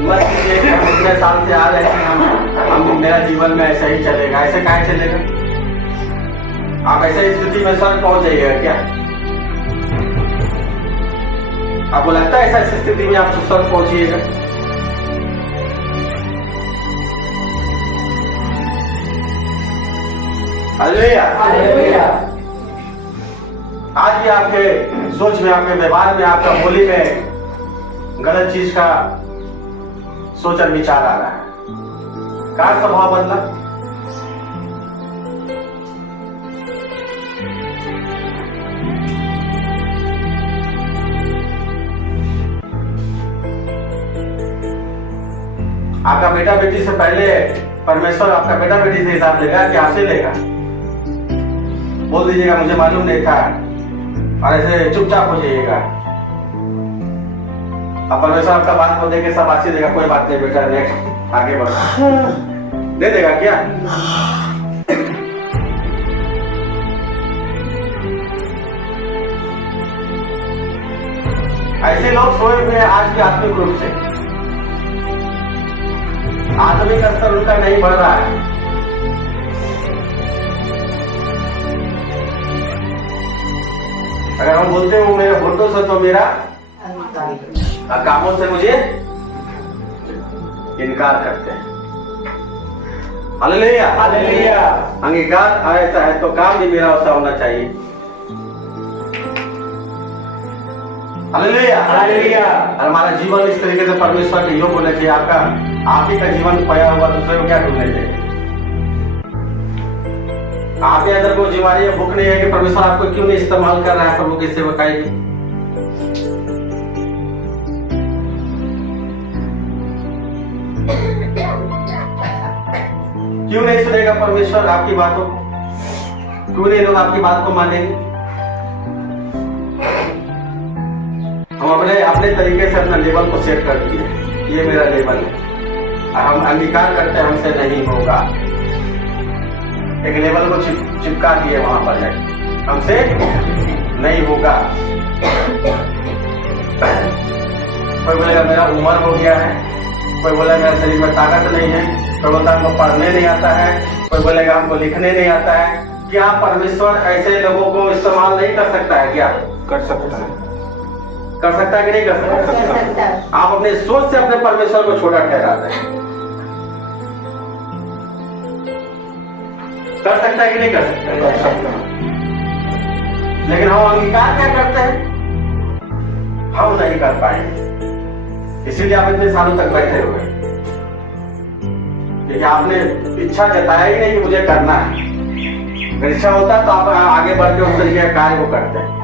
मत कीजिए कि हम इतने साल से आ रहे हैं, हम मेरा जीवन में ऐसा ही चलेगा। ऐसे काहे चलेगा? आप ऐसे स्थिति में सर पहुंच जाइएगा क्या? आपको लगता है ऐसा स्थिति में आप सर पहुंचिएगा? Hallelujah, hallelujah. आज भी आपके सोच में, आपके व्यवहार में, आपका बोली में गलत चीज का सोच और विचार आ रहा है। क्या स्वभाव बदला? आपका बेटा बेटी से पहले परमेश्वर आपका बेटा बेटी से हिसाब लेगा कि आपसे लेगा? बोल दीजिएगा मुझे मालूम नहीं था, और ऐसे चुपचाप हो जाइएगा। अब परमेश्वर आपका बात को देके सब आशीष देगा, कोई बात नहीं बेटा, नेक्स्ट आगे बढ़ो, दे देगा क्या? ऐसे लोग सोए हुए हैं आज भी आत्मिक रूप से। आत्मिक स्तर उनका नहीं बढ़ रहा है। अगर हम बोलते हो मेरे होठों से तो मेरा कामों से मुझे इनकार करते हैं। Hallelujah, hallelujah. अंगीकार ऐसा है तो काम भी मेरा वैसा होना चाहिए। Hallelujah, hallelujah. और हमारा जीवन इस तरीके से परमेश्वर के योग होना चाहिए। आपका आप ही का जीवन खोया हुआ दूसरे को क्या ढूंढने चाहिए? आपके अंदर कोई बीमारी या भूख नहीं है कि परमेश्वर आपको क्यों नहीं इस्तेमाल कर रहा है प्रभु की सेवकाई में? क्यों नहीं सुनेगा परमेश्वर आपकी बातों? क्यों नहीं लोग आपकी बात को मानेंगे? हम अपने अपने तरीके से अपना लेवल को सेट कर दिए, ये मेरा लेवल है और हम अंगीकार करते हैं हमसे नहीं होगा। एक लेवल को चिपका दिए वहां पर जाके, हमसे नहीं होगा। कोई बोलेगा मेरा उम्र हो गया है, कोई बोलेगा मेरे शरीर में ताकत नहीं है, कोई बोलता हमको पढ़ने नहीं आता है, कोई बोलेगा हमको लिखने नहीं आता है। क्या परमेश्वर ऐसे लोगों को इस्तेमाल नहीं कर सकता है? क्या कर सकता है? कर सकता है कि नहीं कर सकता? आप अपने सोच से अपने परमेश्वर को छोटा ठहराते हैं। कर सकता है कि नहीं कर सकता? कर सकता है। लेकिन हम अंगीकार क्या करते हैं? हम नहीं कर पाएंगे, इसीलिए आप इतने सालों तक बैठे हुए, क्योंकि आपने इच्छा जताया ही नहीं कि मुझे करना है। अगर इच्छा होता तो आप आगे बढ़ के उस तरीके का कार्य को करते हैं।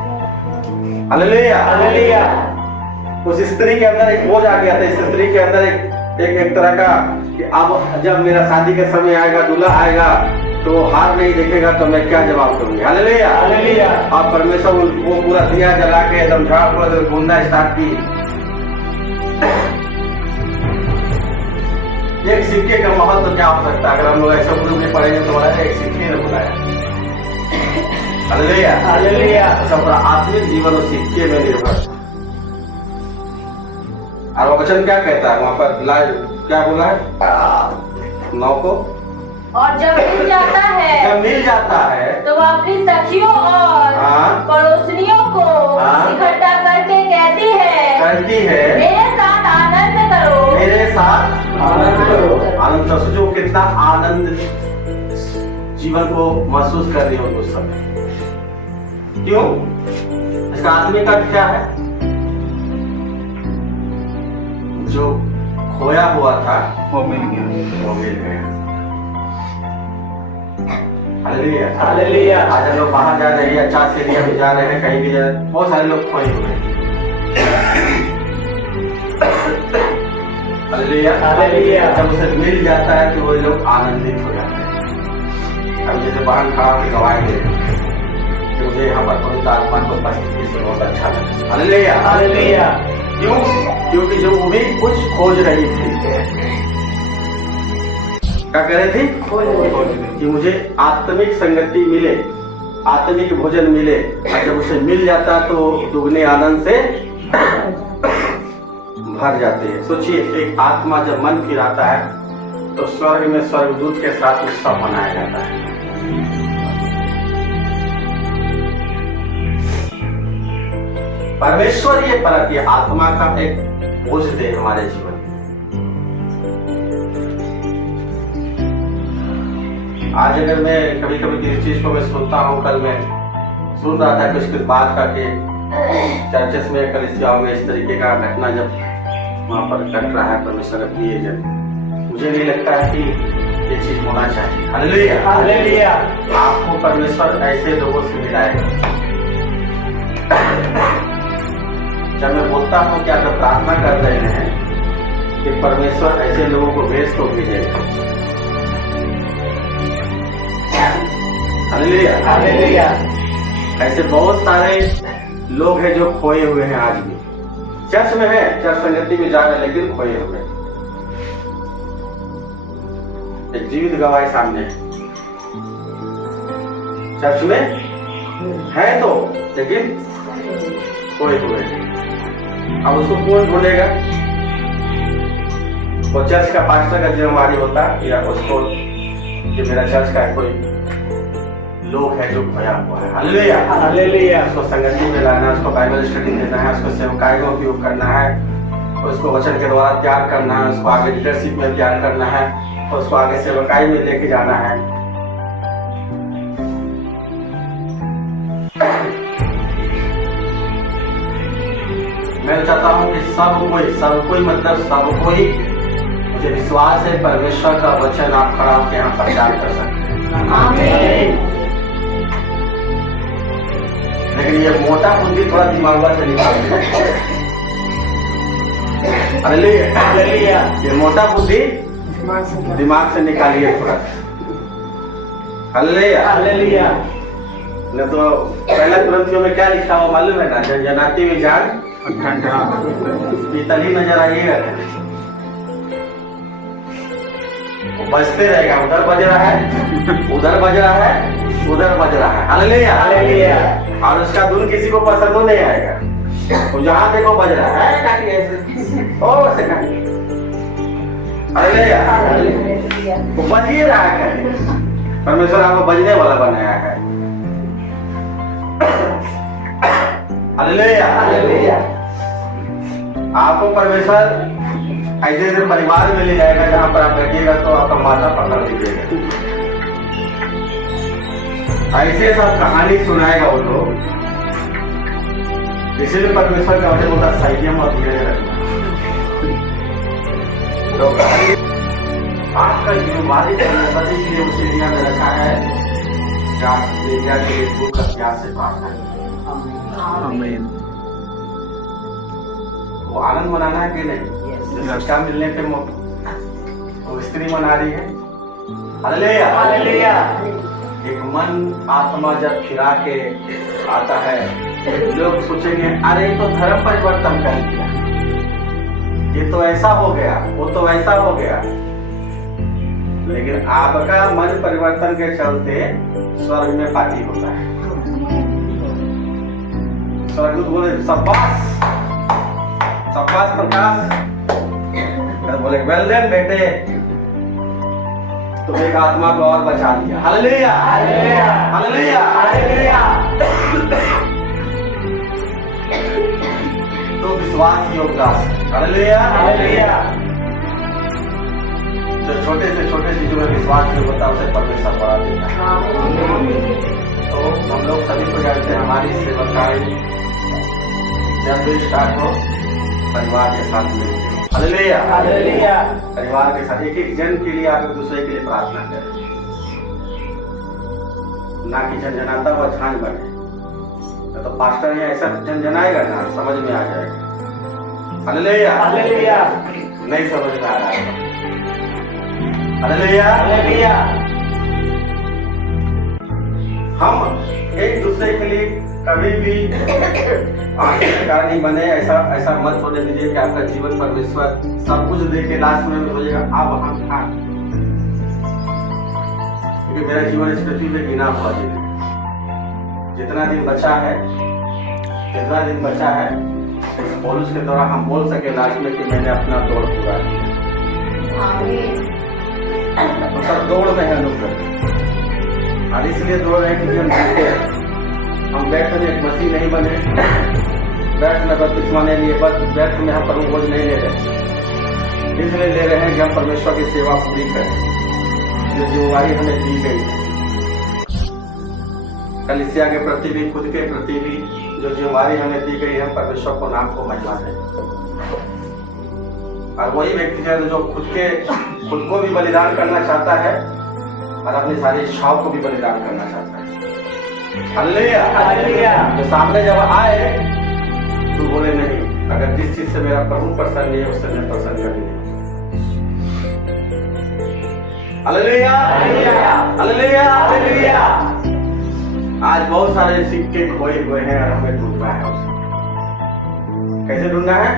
Hallelujah, hallelujah. उस स्त्री के अंदर एक बोझ आ गया था। इस स्त्री के अंदर एक तरह का कि अब जब मेरा शादी का समय आएगा, दूल्हा आएगा तो हार नहीं देखेगा तो मैं क्या जवाब दूंगी। Hallelujah, hallelujah. आप परमेश्वर वो पूरा दिया जला के एकदम झाड़ पूरा ढूंढना स्टार्ट की। एक सिक्के का महत्व तो क्या हो सकता है? अगर हम लोग ऐसे ग्रुप में पढ़ेंगे तो बोला एक सिक्के ने बुलाया। Hallelujah, hallelujah. पूरा आत्मिक जीवन उस सिक्के में निर्भर। और वो वचन क्या कहता है वहां पर? क्या बोला है 9 को? और जब मिल जाता है, जब मिल जाता है तो वह अपनी सखियों और हाँ। पड़ोसियों को हाँ। इकट्ठा करके कहती है मेरे साथ आनंद करो, मेरे साथ आनंद करो। आनंद तो सोचो कितना आनंद जीवन को महसूस कर रही हो उस समय। क्यों? इसका आत्मिक अर्थ क्या है? जो खोया हुआ था वो मिल गया। वो मिल गया। Hallelujah, hallelujah. आज हम लोग बाहर जा रहे हैं, अच्छा से एरिया में जा रहे हैं, कहीं भी जा रहे हैं, बहुत सारे लोग खोए हुए हैं। Hallelujah, hallelujah. जब उसे मिल जाता है तो वो लोग आनंदित हो जाते हैं। अब जैसे बाहर खड़ा होकर गवाही दे कि मुझे यहाँ पर पवित्र आत्मा को उपस्थिति से बहुत अच्छा लगा। Hallelujah, hallelujah. क्यों? क्योंकि जो वो भी कुछ खोज रही थी। क्या कह रही थी? कि मुझे आत्मिक संगति मिले, आत्मिक भोजन मिले, और जब उसे मिल जाता तो दुगने आनंद से भर जाते हैं। सोचिए, एक आत्मा जब मन फिराता है तो स्वर्ग में स्वर्गदूत के साथ उत्सव मनाया जाता है। परमेश्वर ये परख ये आत्मा का एक बोझ दे हमारे जीवन में। आज अगर मैं कभी कभी किसी चीज को मैं सुनता हूँ, कल मैं सुन रहा था कुछ बात का कि चर्चेस में कलीसियाओं में इस तरीके का घटना जब वहां पर घट रहा है परमेश्वर प्रिय जन, मुझे नहीं लगता है कि ये चीज होना चाहिए। Hallelujah, hallelujah. आपको परमेश्वर ऐसे लोगों से मिलाएगा। जब मैं बोलता हूँ कि आप प्रार्थना कर रहे हैं कि परमेश्वर ऐसे लोगों को भेज तो भेजेगा। Hallelujah, hallelujah. ऐसे बहुत सारे लोग हैं जो खोए हुए हैं, आज भी चर्च में है, चर्च संगति में जा रहे हैं, लेकिन खोए हुए हैं। एक जीवित गवाही सामने है, चर्च में है तो, लेकिन खोए हुए हैं। अब उसको कौन ढूंढेगा? वो चर्च का पास्टर का जिम्मेवारी होता है, या उसको कि मेरा चर्च का कोई लोग है जो खोया हुआ है, हालेलुया, हालेलुया। उसको संगति में लाना, उसको बाइबल स्टडी देना है, उसको सेवकाई का उपयोग करना है, उसको वचन के द्वारा तैयार करना है, उसको आगे लीडरशिप में तैयार करना है, उसको आगे सेवकाई में लेके जाना है। मैं चाहता हूँ कि सब कोई मतलब सब कोई, मुझे विश्वास है परमेश्वर का वचन आप खड़ा होकर यहाँ प्रचार कर सकते हैं। आमीन। लेकिन ये मोटा बुद्धि थोड़ा दिमाग से निकाल, हालेलुया। ये मोटा बुद्धि दिमाग से निकालिए थोड़ा। हालेलुया। न तो पहला तुरंतियों में क्या लिखा हुआ मालूम है ना, जनजनाती हुई जान पीतल ही नजर आइएगा, वो बजते रहेगा, उधर बज रहा है, उधर बज रहा है, उधर बज रहा है। Hallelujah, hallelujah. और उसका धुन किसी को पसंद नहीं आएगा, वो जहाँ देखो बज रहा है, काटी ऐसे ओ वैसे काटी। हालेलुया, वो बज ही रहा है, परमेश्वर आपको बजने वाला बनाया है। Hallelujah, hallelujah. आपको परमेश्वर ऐसे ऐसे परिवार में ले जाएगा जहाँ पर आप बैठिएगा तो आपका माथा पकड़ लीजिएगा, ऐसे सब कहानी सुनाएगा वो लोग। इसीलिए परमेश्वर का वचन होता संयम और धीरज रखना। तो आपका जिम्मेवारी सदी के लिए उस एरिया में रखा है जहाँ एरिया के लिए दुख प्यार से बात है। आमीन। वो आनंद मनाना है कि नहीं? बच्चा मिलने पे वो स्त्री मना रही है। Hallelujah, hallelujah. एक मन आत्मा जब फिरा के आता है, लोग सोचेंगे अरे ये तो धर्म परिवर्तन कर दिया, ये तो ऐसा हो गया, वो तो ऐसा हो गया। लेकिन आपका मन परिवर्तन के चलते स्वर्ग में पार्टी होता है। स्वर्गदूत बोले शाबाश शाबाश प्रकाश, बोले वेल डन बेटे, तुम एक आत्मा को और बचा लिया। Hallelujah, hallelujah. Hallelujah, hallelujah. तो विश्वास योगदान। Hallelujah, hallelujah. जो छोटे से छोटे चीजों में विश्वास नहीं होता उसे परमेश्वर बढ़ा देता है। तो हम लोग सभी को जानते हैं हमारी सेवकाई जब भी स्टार्ट हो परिवार के साथ मिलकर। Hallelujah, hallelujah. परिवार के साथ एक एक जन के लिए आप एक दूसरे के लिए प्रार्थना करें, ना कि झंझनाता हुआ झांझ बने। तो पास्टर ने ऐसा झंझनाएगा ना समझ में आ जाएगा। Hallelujah, hallelujah. नहीं समझ में आ रहा है। Hallelujah, hallelujah. हम एक दूसरे के लिए कभी भी आखिरकार नहीं बने। ऐसा मत होने दीजिए कि आपका जीवन परमेश्वर सब कुछ दे के लास्ट में हो जाएगा अब हम था, क्योंकि मेरा जीवन इस पृथ्वी पे गिना हुआ दिन है। जितना दिन बचा है इस पौलुस के द्वारा हम बोल सके लास्ट में कि मैंने अपना दौड़ पूरा किया। तो सब दौड़ में है अनुग्रह, और इसलिए दौड़ रहे हैं क्योंकि हम जीते हैं। हम व्यर्थ में एक मसीह नहीं बने, व्यर्थ में बपतिस्मा नहीं लिए, व्यर्थ में हम प्रभु बोझ नहीं ले रहे, इसलिए ले रहे हैं कि हम परमेश्वर की सेवा पूरी करें जो जिम्मेवारी हमें दी गई है। कलीसिया के प्रति भी खुद के प्रति भी जो जिम्मेवारी हमें दी गई है, परमेश्वर को नाम को महिमा दें। और वही व्यक्ति है जो खुद को भी बलिदान करना चाहता है और अपनी सारी इच्छाओं को भी बलिदान करना चाहता है। Hallelujah, hallelujah. जो सामने जब आए तो बोले नहीं, अगर जिस चीज से मेरा प्रभु प्रसन्न नहीं है उससे मैं प्रसन्न कर नहीं। Hallelujah, hallelujah, hallelujah. आज बहुत सारे सिक्के खोए हुए हैं और हमें ढूंढना है उसे। कैसे ढूंढना है?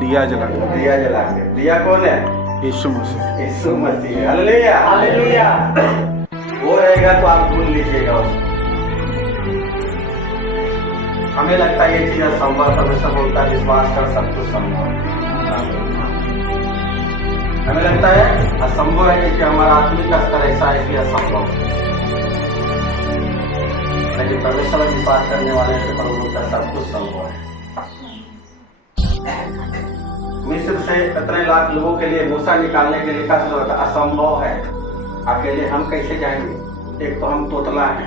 दिया जला दिया जला के। दिया कौन है? यीशु मसीह। यीशु मसीह। Hallelujah, hallelujah. वो रहेगा तो आप ढूंढ लीजिएगा उसको। हमें लगता है ये चीज असंभव, परमेश्वर बोलता है विश्वास कर सब कुछ संभव। हमें लगता है असंभव है कि हमारा आत्मिक स्तर ऐसा है कि असंभव है, लेकिन परमेश्वर में विश्वास करने वाले के प्रभु का सब कुछ संभव है। मिस्र से इतने लाख लोगों के लिए मूसा निकालने के लिए कष्ट होता असंभव है, अकेले हम कैसे जाएंगे? एक तो हम तोतला है,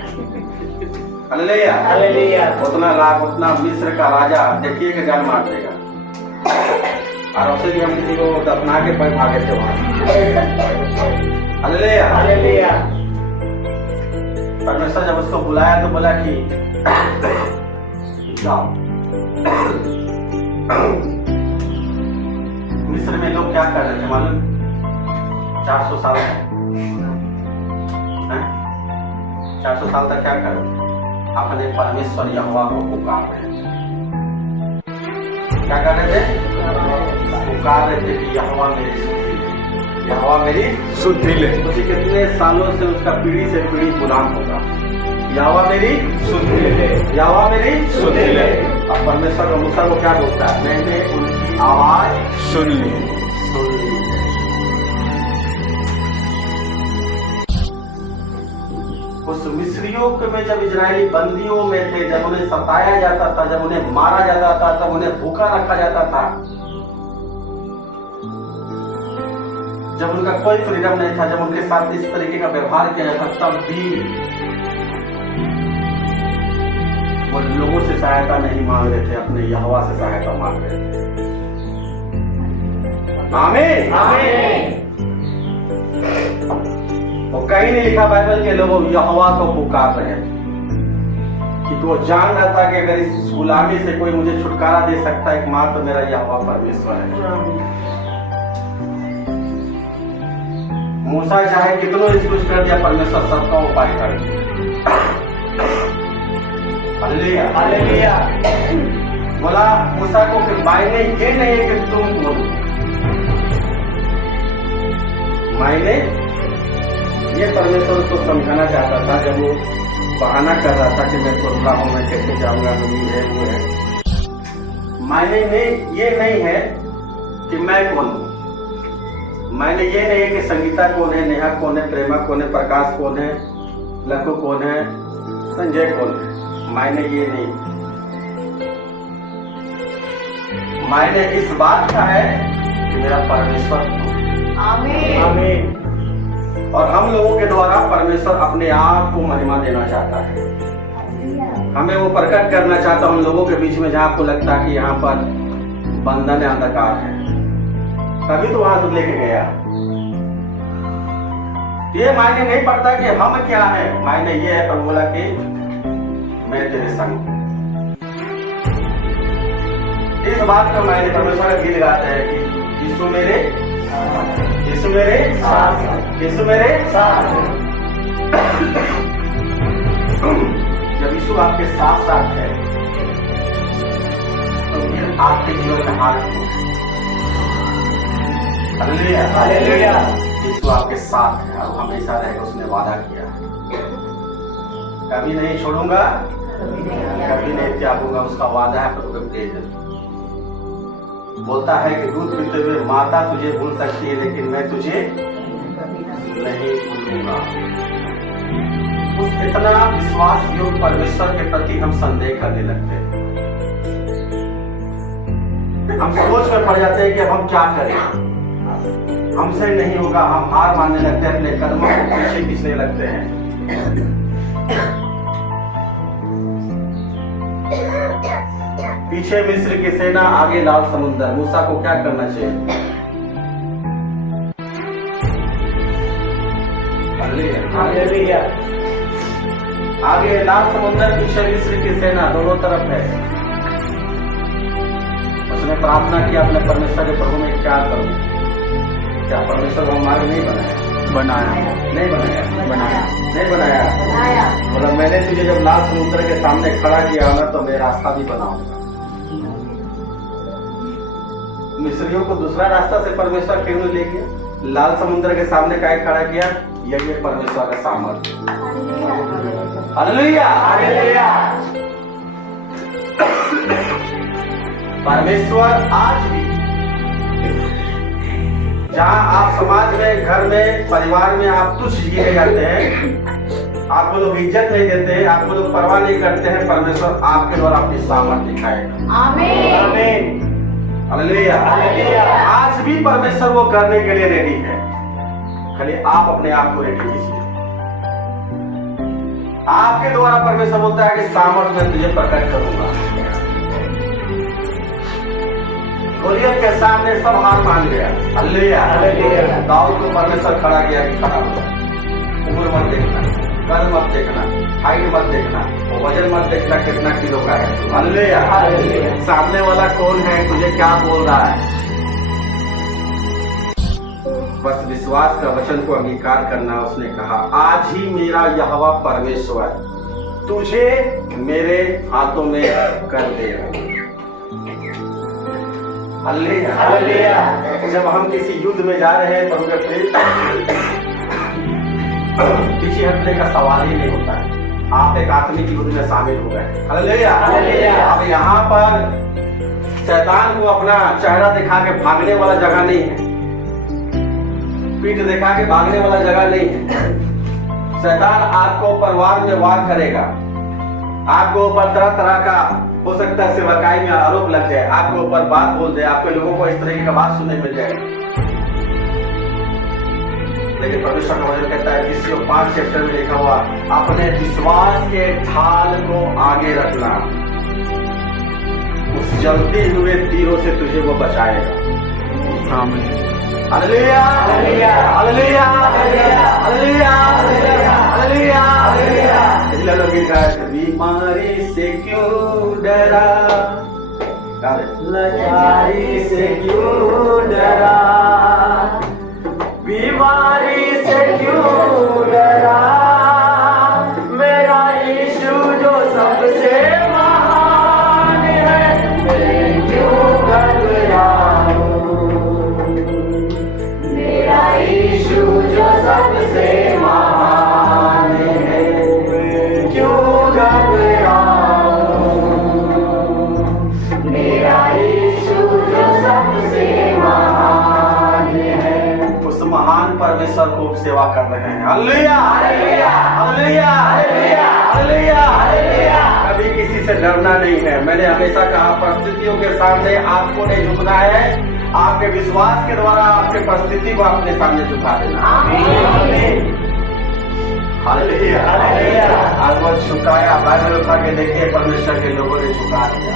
हालेलुया हालेलुया। उतना लाख उतना मिस्र का राजा देखिए कि जान मार देगा, और उससे भी हम किसी को दफना के पर भागे थे वहां। Hallelujah hallelujah. परमेश्वर जब उसको बुलाया तो बोला कि जाओ। मिस्र में लोग क्या कर रहे थे मालूम? 400 साल हैं? 400 साल तक क्या कर रहे थे? अपने परमेश्वर यहोवा को पुकार रहे थे। क्या कर रहे थे? पुकार रहे थे कि यहोवा मेरी सुधि ले, यहोवा मेरी सुधि ले। उसी कितने सालों से उसका पीढ़ी से पीढ़ी गुलाम होगा। यहोवा मेरी सुधि ले, यहोवा मेरी सुधि ले। अब परमेश्वर का मूसा को क्या बोलता है? मैंने उनकी आवाज सुन ली। सुन ली। उस मिस्रियों के में जब इजरायली बंदियों में थे, जब उन्हें सताया जाता था, जब उन्हें मारा जाता था, तब उन्हें भूखा रखा जाता था, जब उनका कोई फ्रीडम नहीं था, जब उनके साथ इस तरीके का व्यवहार किया जाता, तब भी वो लोगों से सहायता नहीं मांग रहे थे, अपने यहोवा से सहायता मांग रहे थे। आमीन आमीन। वो कहीं नहीं लिखा बाइबल के लोगों यहोवा को पुकार रहे थे, क्योंकि वो जान रहा था कि अगर इस गुलामी से कोई मुझे छुटकारा दे सकता है, एकमात्र मेरा यहोवा परमेश्वर है। मूसा चाहे कितनों कुछ कर दिया, परमेश्वर सबका उपाय कर दिया। Hallelujah hallelujah. बोला मूसा को कि मायने ये नहीं है कि तुम बोलो, मायने ये परमेश्वर को समझाना चाहता था। जब वो बहाना कर रहा था कि मैं तोतला हूं, मैं कैसे जाऊंगा, ये है वो है, मायने ये नहीं है कि मैं कौन हूं, मायने ये नहीं है कि संगीता कौन है, नेहा कौन है, प्रेमा कौन है, प्रकाश कौन है, लखू कौन है, संजय कौन है, मायने ये नहीं। मायने इस बात का है कि मेरा परमेश्वर आमीन। आमीन। और हम लोगों के द्वारा परमेश्वर अपने आप को महिमा देना चाहता है, हमें वो प्रकट करना चाहता है उन लोगों के बीच में जहां आपको लगता है कि यहाँ पर बंधन अंधकार है। तभी तो वहां से लेके गया। ये मायने नहीं पड़ता कि हम क्या है, मायने ये है पर बोला कि मैं तेरे संग हूं। इस बात का मायने परमेश्वर का गीत गाते हैं कि यीशु मेरे साथ, यीशु मेरे साथ। जब यीशु आपके साथ साथ है तो फिर आपके जीवन में हाल हालेलुया हालेलुया। यीशु आपके साथ है और हमेशा रहेगा, उसने वादा किया कभी नहीं छोड़ूंगा, कभी नहीं त्यागूंगा, उसका वादा है। प्रभु के तेज बोलता है कि दूध पीते हुए माता तुझे भूल सकती है, लेकिन मैं तुझे नहीं भूलूंगा। उस इतना विश्वास योग परमेश्वर के प्रति हम संदेह करने लगते हैं, हम सोच में पड़ जाते हैं कि अब हम क्या करें, हमसे नहीं होगा, हम हार मानने लगते हैं, अपने कदमों को पीछे खींचने लगते हैं। पीछे मिस्र की सेना, आगे लाल समुद्र। मूसा को क्या करना चाहिए? हालेलुया। आगे लाल समुद्र, पीछे मिस्र की सेना, दोनों तरफ है। उसने प्रार्थना किया अपने परमेश्वर के, प्रभु में क्या करूं? क्या परमेश्वर को मार्ग नहीं बनाया? बनाया, नहीं बनाया, बनाया। नहीं बनाया। बोला मैंने तुझे जब लाल समुद्र के सामने खड़ा किया ना तो मैं रास्ता भी बनाऊंगा। मिस्रियों को दूसरा रास्ता से परमेश्वर क्यों ले गया? लाल समुद्र के सामने काय खड़ा किया? यही है परमेश्वर का सामर्थ्य। Hallelujah hallelujah. परमेश्वर आज भी जहाँ आप समाज में, घर में, परिवार में आप तुच्छ गिने जाते हैं, आपको लोग इज्जत नहीं देते हैं, आपको लोग परवाह नहीं करते हैं, परमेश्वर आपके द्वारा अपनी सामर्थ दिखाएगा। आमीन। हालेलुया। आज भी परमेश्वर वो करने के लिए रेडी है, खाली आप अपने आप को रेडी कीजिए। आपके द्वारा परमेश्वर बोलता है कि सामर्थ में तुझे प्रकट करूंगा। गोलियत के सामने सब हार मान गया। हालेलुया। दाऊद को परमेश्वर खड़ा किया कि खड़ा हो जा। उम्र मत देखना, कद मत देखना, हाइट मत देखना, वजन मत देखना कितना किलो का है। हालेलुया। सामने वाला कौन है, तुझे क्या बोल रहा है, बस विश्वास का वचन को अंगीकार करना। उसने कहा आज ही मेरा यहोवा परमेश्वर तुझे मेरे हाथों में कर देगा। हालेलुया। जब हम किसी युद्ध में जा रहे हैं प्रभु के पीछे हटने का सवाल ही नहीं होता है। आप एक आत्मिक युद्ध में शामिल हो गए। हालेलुया। अब यहाँ पर शैतान को अपना चेहरा दिखा के भागने वाला जगह नहीं है, पीठ दिखा के भागने वाला जगह नहीं है। शैतान आपको परिवार में वार करेगा, आपको ऊपर तरह तरह का हो सकता है सेवकाई में आरोप लग जाए, आपके ऊपर बात बोल दे, आपके लोगों को इस तरह की बात सुनने मिल जाए। लेकिन परमेश्वर का वचन कहता है इस 5 चैप्टर में लिखा हुआ, अपने विश्वास के ढाल को आगे रखना, उस जलते हुए तीरों से तुझे वो बचाएगा। आमीन। हालेलुया। हालेलुया। हालेलुया। हालेलुया। इसलिए लोग गीत गाते, बीमारी से क्यों डरा, लाचारी से क्यों डरा, बीमारी से क्यों डरा, मेरा यीशु जो सबसे महान है, मैं क्यों घबराऊं, मेरा यीशु जो सबसे महान है, मैं क्यों घबराऊं, मेरा यीशु जो सबसे महान है। उस महान परमेश्वर को सेवा कर रहे हैं। Hallelujah. Hallelujah. Hallelujah. Hallelujah. Hallelujah. कभी किसी से डरना नहीं है। मैंने हमेशा कहा परिस्थितियों के सामने आपको नहीं झुकना है, आपके विश्वास के द्वारा आपके परिस्थिति को अपने सामने झुका देना। आमीन। हालेलुया। हालेलुया। आज वो झुकाया, बाइबल उठा के देखिए, परमेश्वर के लोगों ने झुका दिया।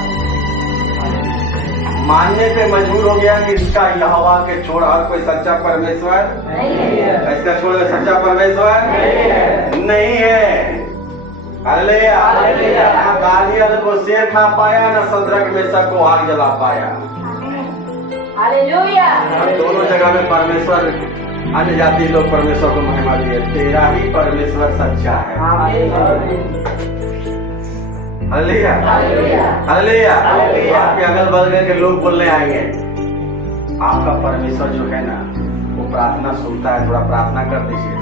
मानने पे मजबूर हो गया कि इसका यहोवा के छोड़ और कोई सच्चा परमेश्वर नहीं है। इसका छोड़ सच्चा परमेश्वर नहीं है। हालेलुया। हालेलुया। दानियल को शेर खा पाया, न सद्रक मेशक को आग जला पाया। हालेलुया। दोनों जगह में परमेश्वर, अन्य जाति लोग परमेश्वर को महिमा दिए। तेरा ही परमेश्वर सच्चा है। हालेलुया। हालेलुया। आपके अगल बगल के लोग बोलने आएंगे, आपका परमेश्वर जो है ना वो प्रार्थना सुनता है, थोड़ा प्रार्थना कर दीजिए।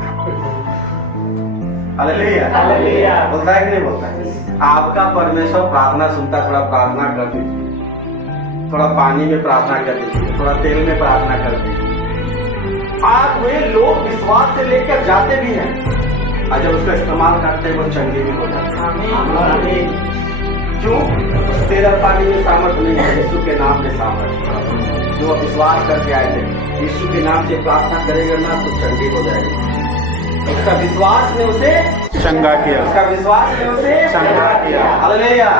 हालेलुया। बोलता है कि नहीं बोलता है? आपका परमेश्वर प्रार्थना सुनता है, थोड़ा प्रार्थना कर दीजिए, थोड़ा पानी में प्रार्थना कर दीजिए, थोड़ा तेल में प्रार्थना कर दीजिए। आज वे लोग विश्वास से लेकर जाते भी हैं, और जब उसका इस्तेमाल करते हैं वो चंगे भी हो जाते हैं। क्यों? तेरा पानी में सामर्थ नहीं है, यीशु के नाम में सामर्थ। जो विश्वास करके आए थे, यीशु के नाम से प्रार्थना करेगा ना तो चंगे हो जाएगा। उसका विश्वास ने उसे चंगा किया। उसका विश्वास ने उसे चंगा किया। हालेलुया।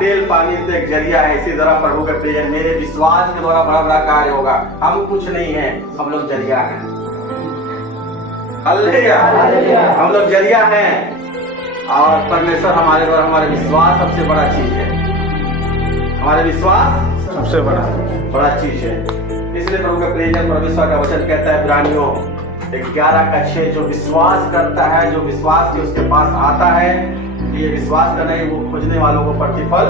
तेल पानी तो एक जरिया है, इसी तरह प्रभु के प्रिय मेरे विश्वास के द्वारा बड़ा बड़ा कार्य होगा। हम कुछ नहीं है, हम लोग जरिया हैं। हालेलुया। हम लोग जरिया हैं, और परमेश्वर हमारे द्वारा, हमारे विश्वास सबसे बड़ा चीज है। हमारे विश्वास सबसे बड़ा चीज है। इसलिए प्रभु का प्रियजन परमेश्वर का वचन कहता है इब्रानियों 11:6, जो विश्वास करता है, जो विश्वास के उसके पास आता है, ये विश्वास करना ही वो खोजने वालों को प्रतिफल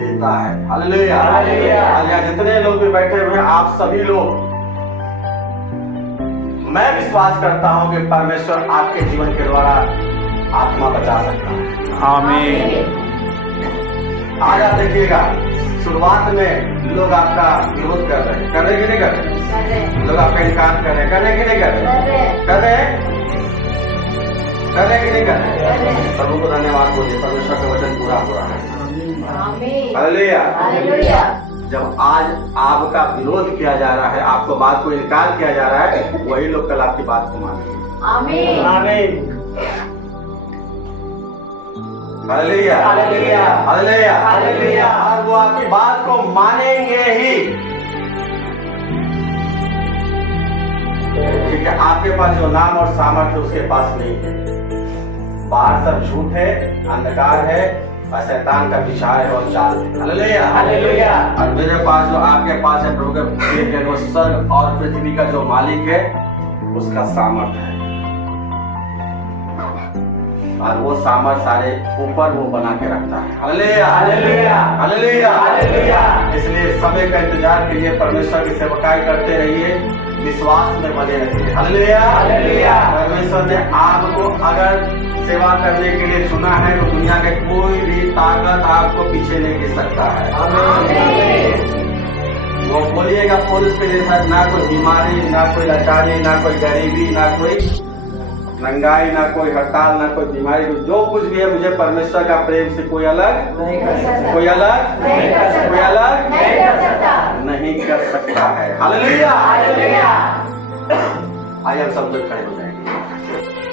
देता है। हालेलुया। हालेलुया। जितने लोग भी बैठे हुए हैं, आप सभी लोग, मैं विश्वास करता हूं कि परमेश्वर आपके जीवन के द्वारा आत्मा बचा सकता है। आमीन। आज आप देखिएगा, शुरुआत में लोग आपका विरोध कर रहे हैं, कर रहे कि नहीं कर रहे? लोग आपका इनकार कर रहे हैं, कर रहे कि नहीं कर रहे? कर रहे कर रहे कि नहीं कर रहे? प्रभु को धन्यवाद बोलिए, परमेश्वर का वचन पूरा हो रहा है। हालेलुया। जब आज आपका विरोध किया जा रहा है, आपको बात को इनकार किया जा रहा है, वही लोग कल आपकी बात को मानेंगे। आमीन। Hallelujah, hallelujah, hallelujah, hallelujah. और वो आपकी बात को मानेंगे ही। ठीक है, आपके पास जो नाम और सामर्थ्य उसके पास नहीं है। बाहर सब झूठ है, अंधकार है और शैतान का विचार है और चाल है। Hallelujah, hallelujah. और मेरे पास जो आपके पास है, प्रभु के वो स्वर्ग और पृथ्वी का जो मालिक है उसका सामर्थ्य है, और वो सामर्थ सारे ऊपर वो बना के रखता है। Hallelujah, hallelujah, hallelujah, hallelujah. इसलिए समय का इंतजार कीजिए, परमेश्वर की सेवकाई करते रहिए, विश्वास में बने रहिए। Hallelujah, hallelujah. परमेश्वर ने आपको अगर सेवा करने के लिए चुना है तो दुनिया के कोई भी ताकत आपको पीछे नहीं गिर सकता है। वो बोलिएगा पुरुष के जैसा, ना कोई बीमारी, ना कोई लाचारी, ना कोई गरीबी, ना कोई नंगाई, ना कोई हड़ताल, ना कोई बीमारी, जो कुछ भी है, मुझे परमेश्वर का प्रेम से कोई अलग नहीं कर सकता, कोई अलग नहीं कर सकता, कोई अलग नहीं कर सकता। नहीं कर सकता है। Hallelujah, hallelujah. आइए हम सब लोग खड़े हो जाएंगे।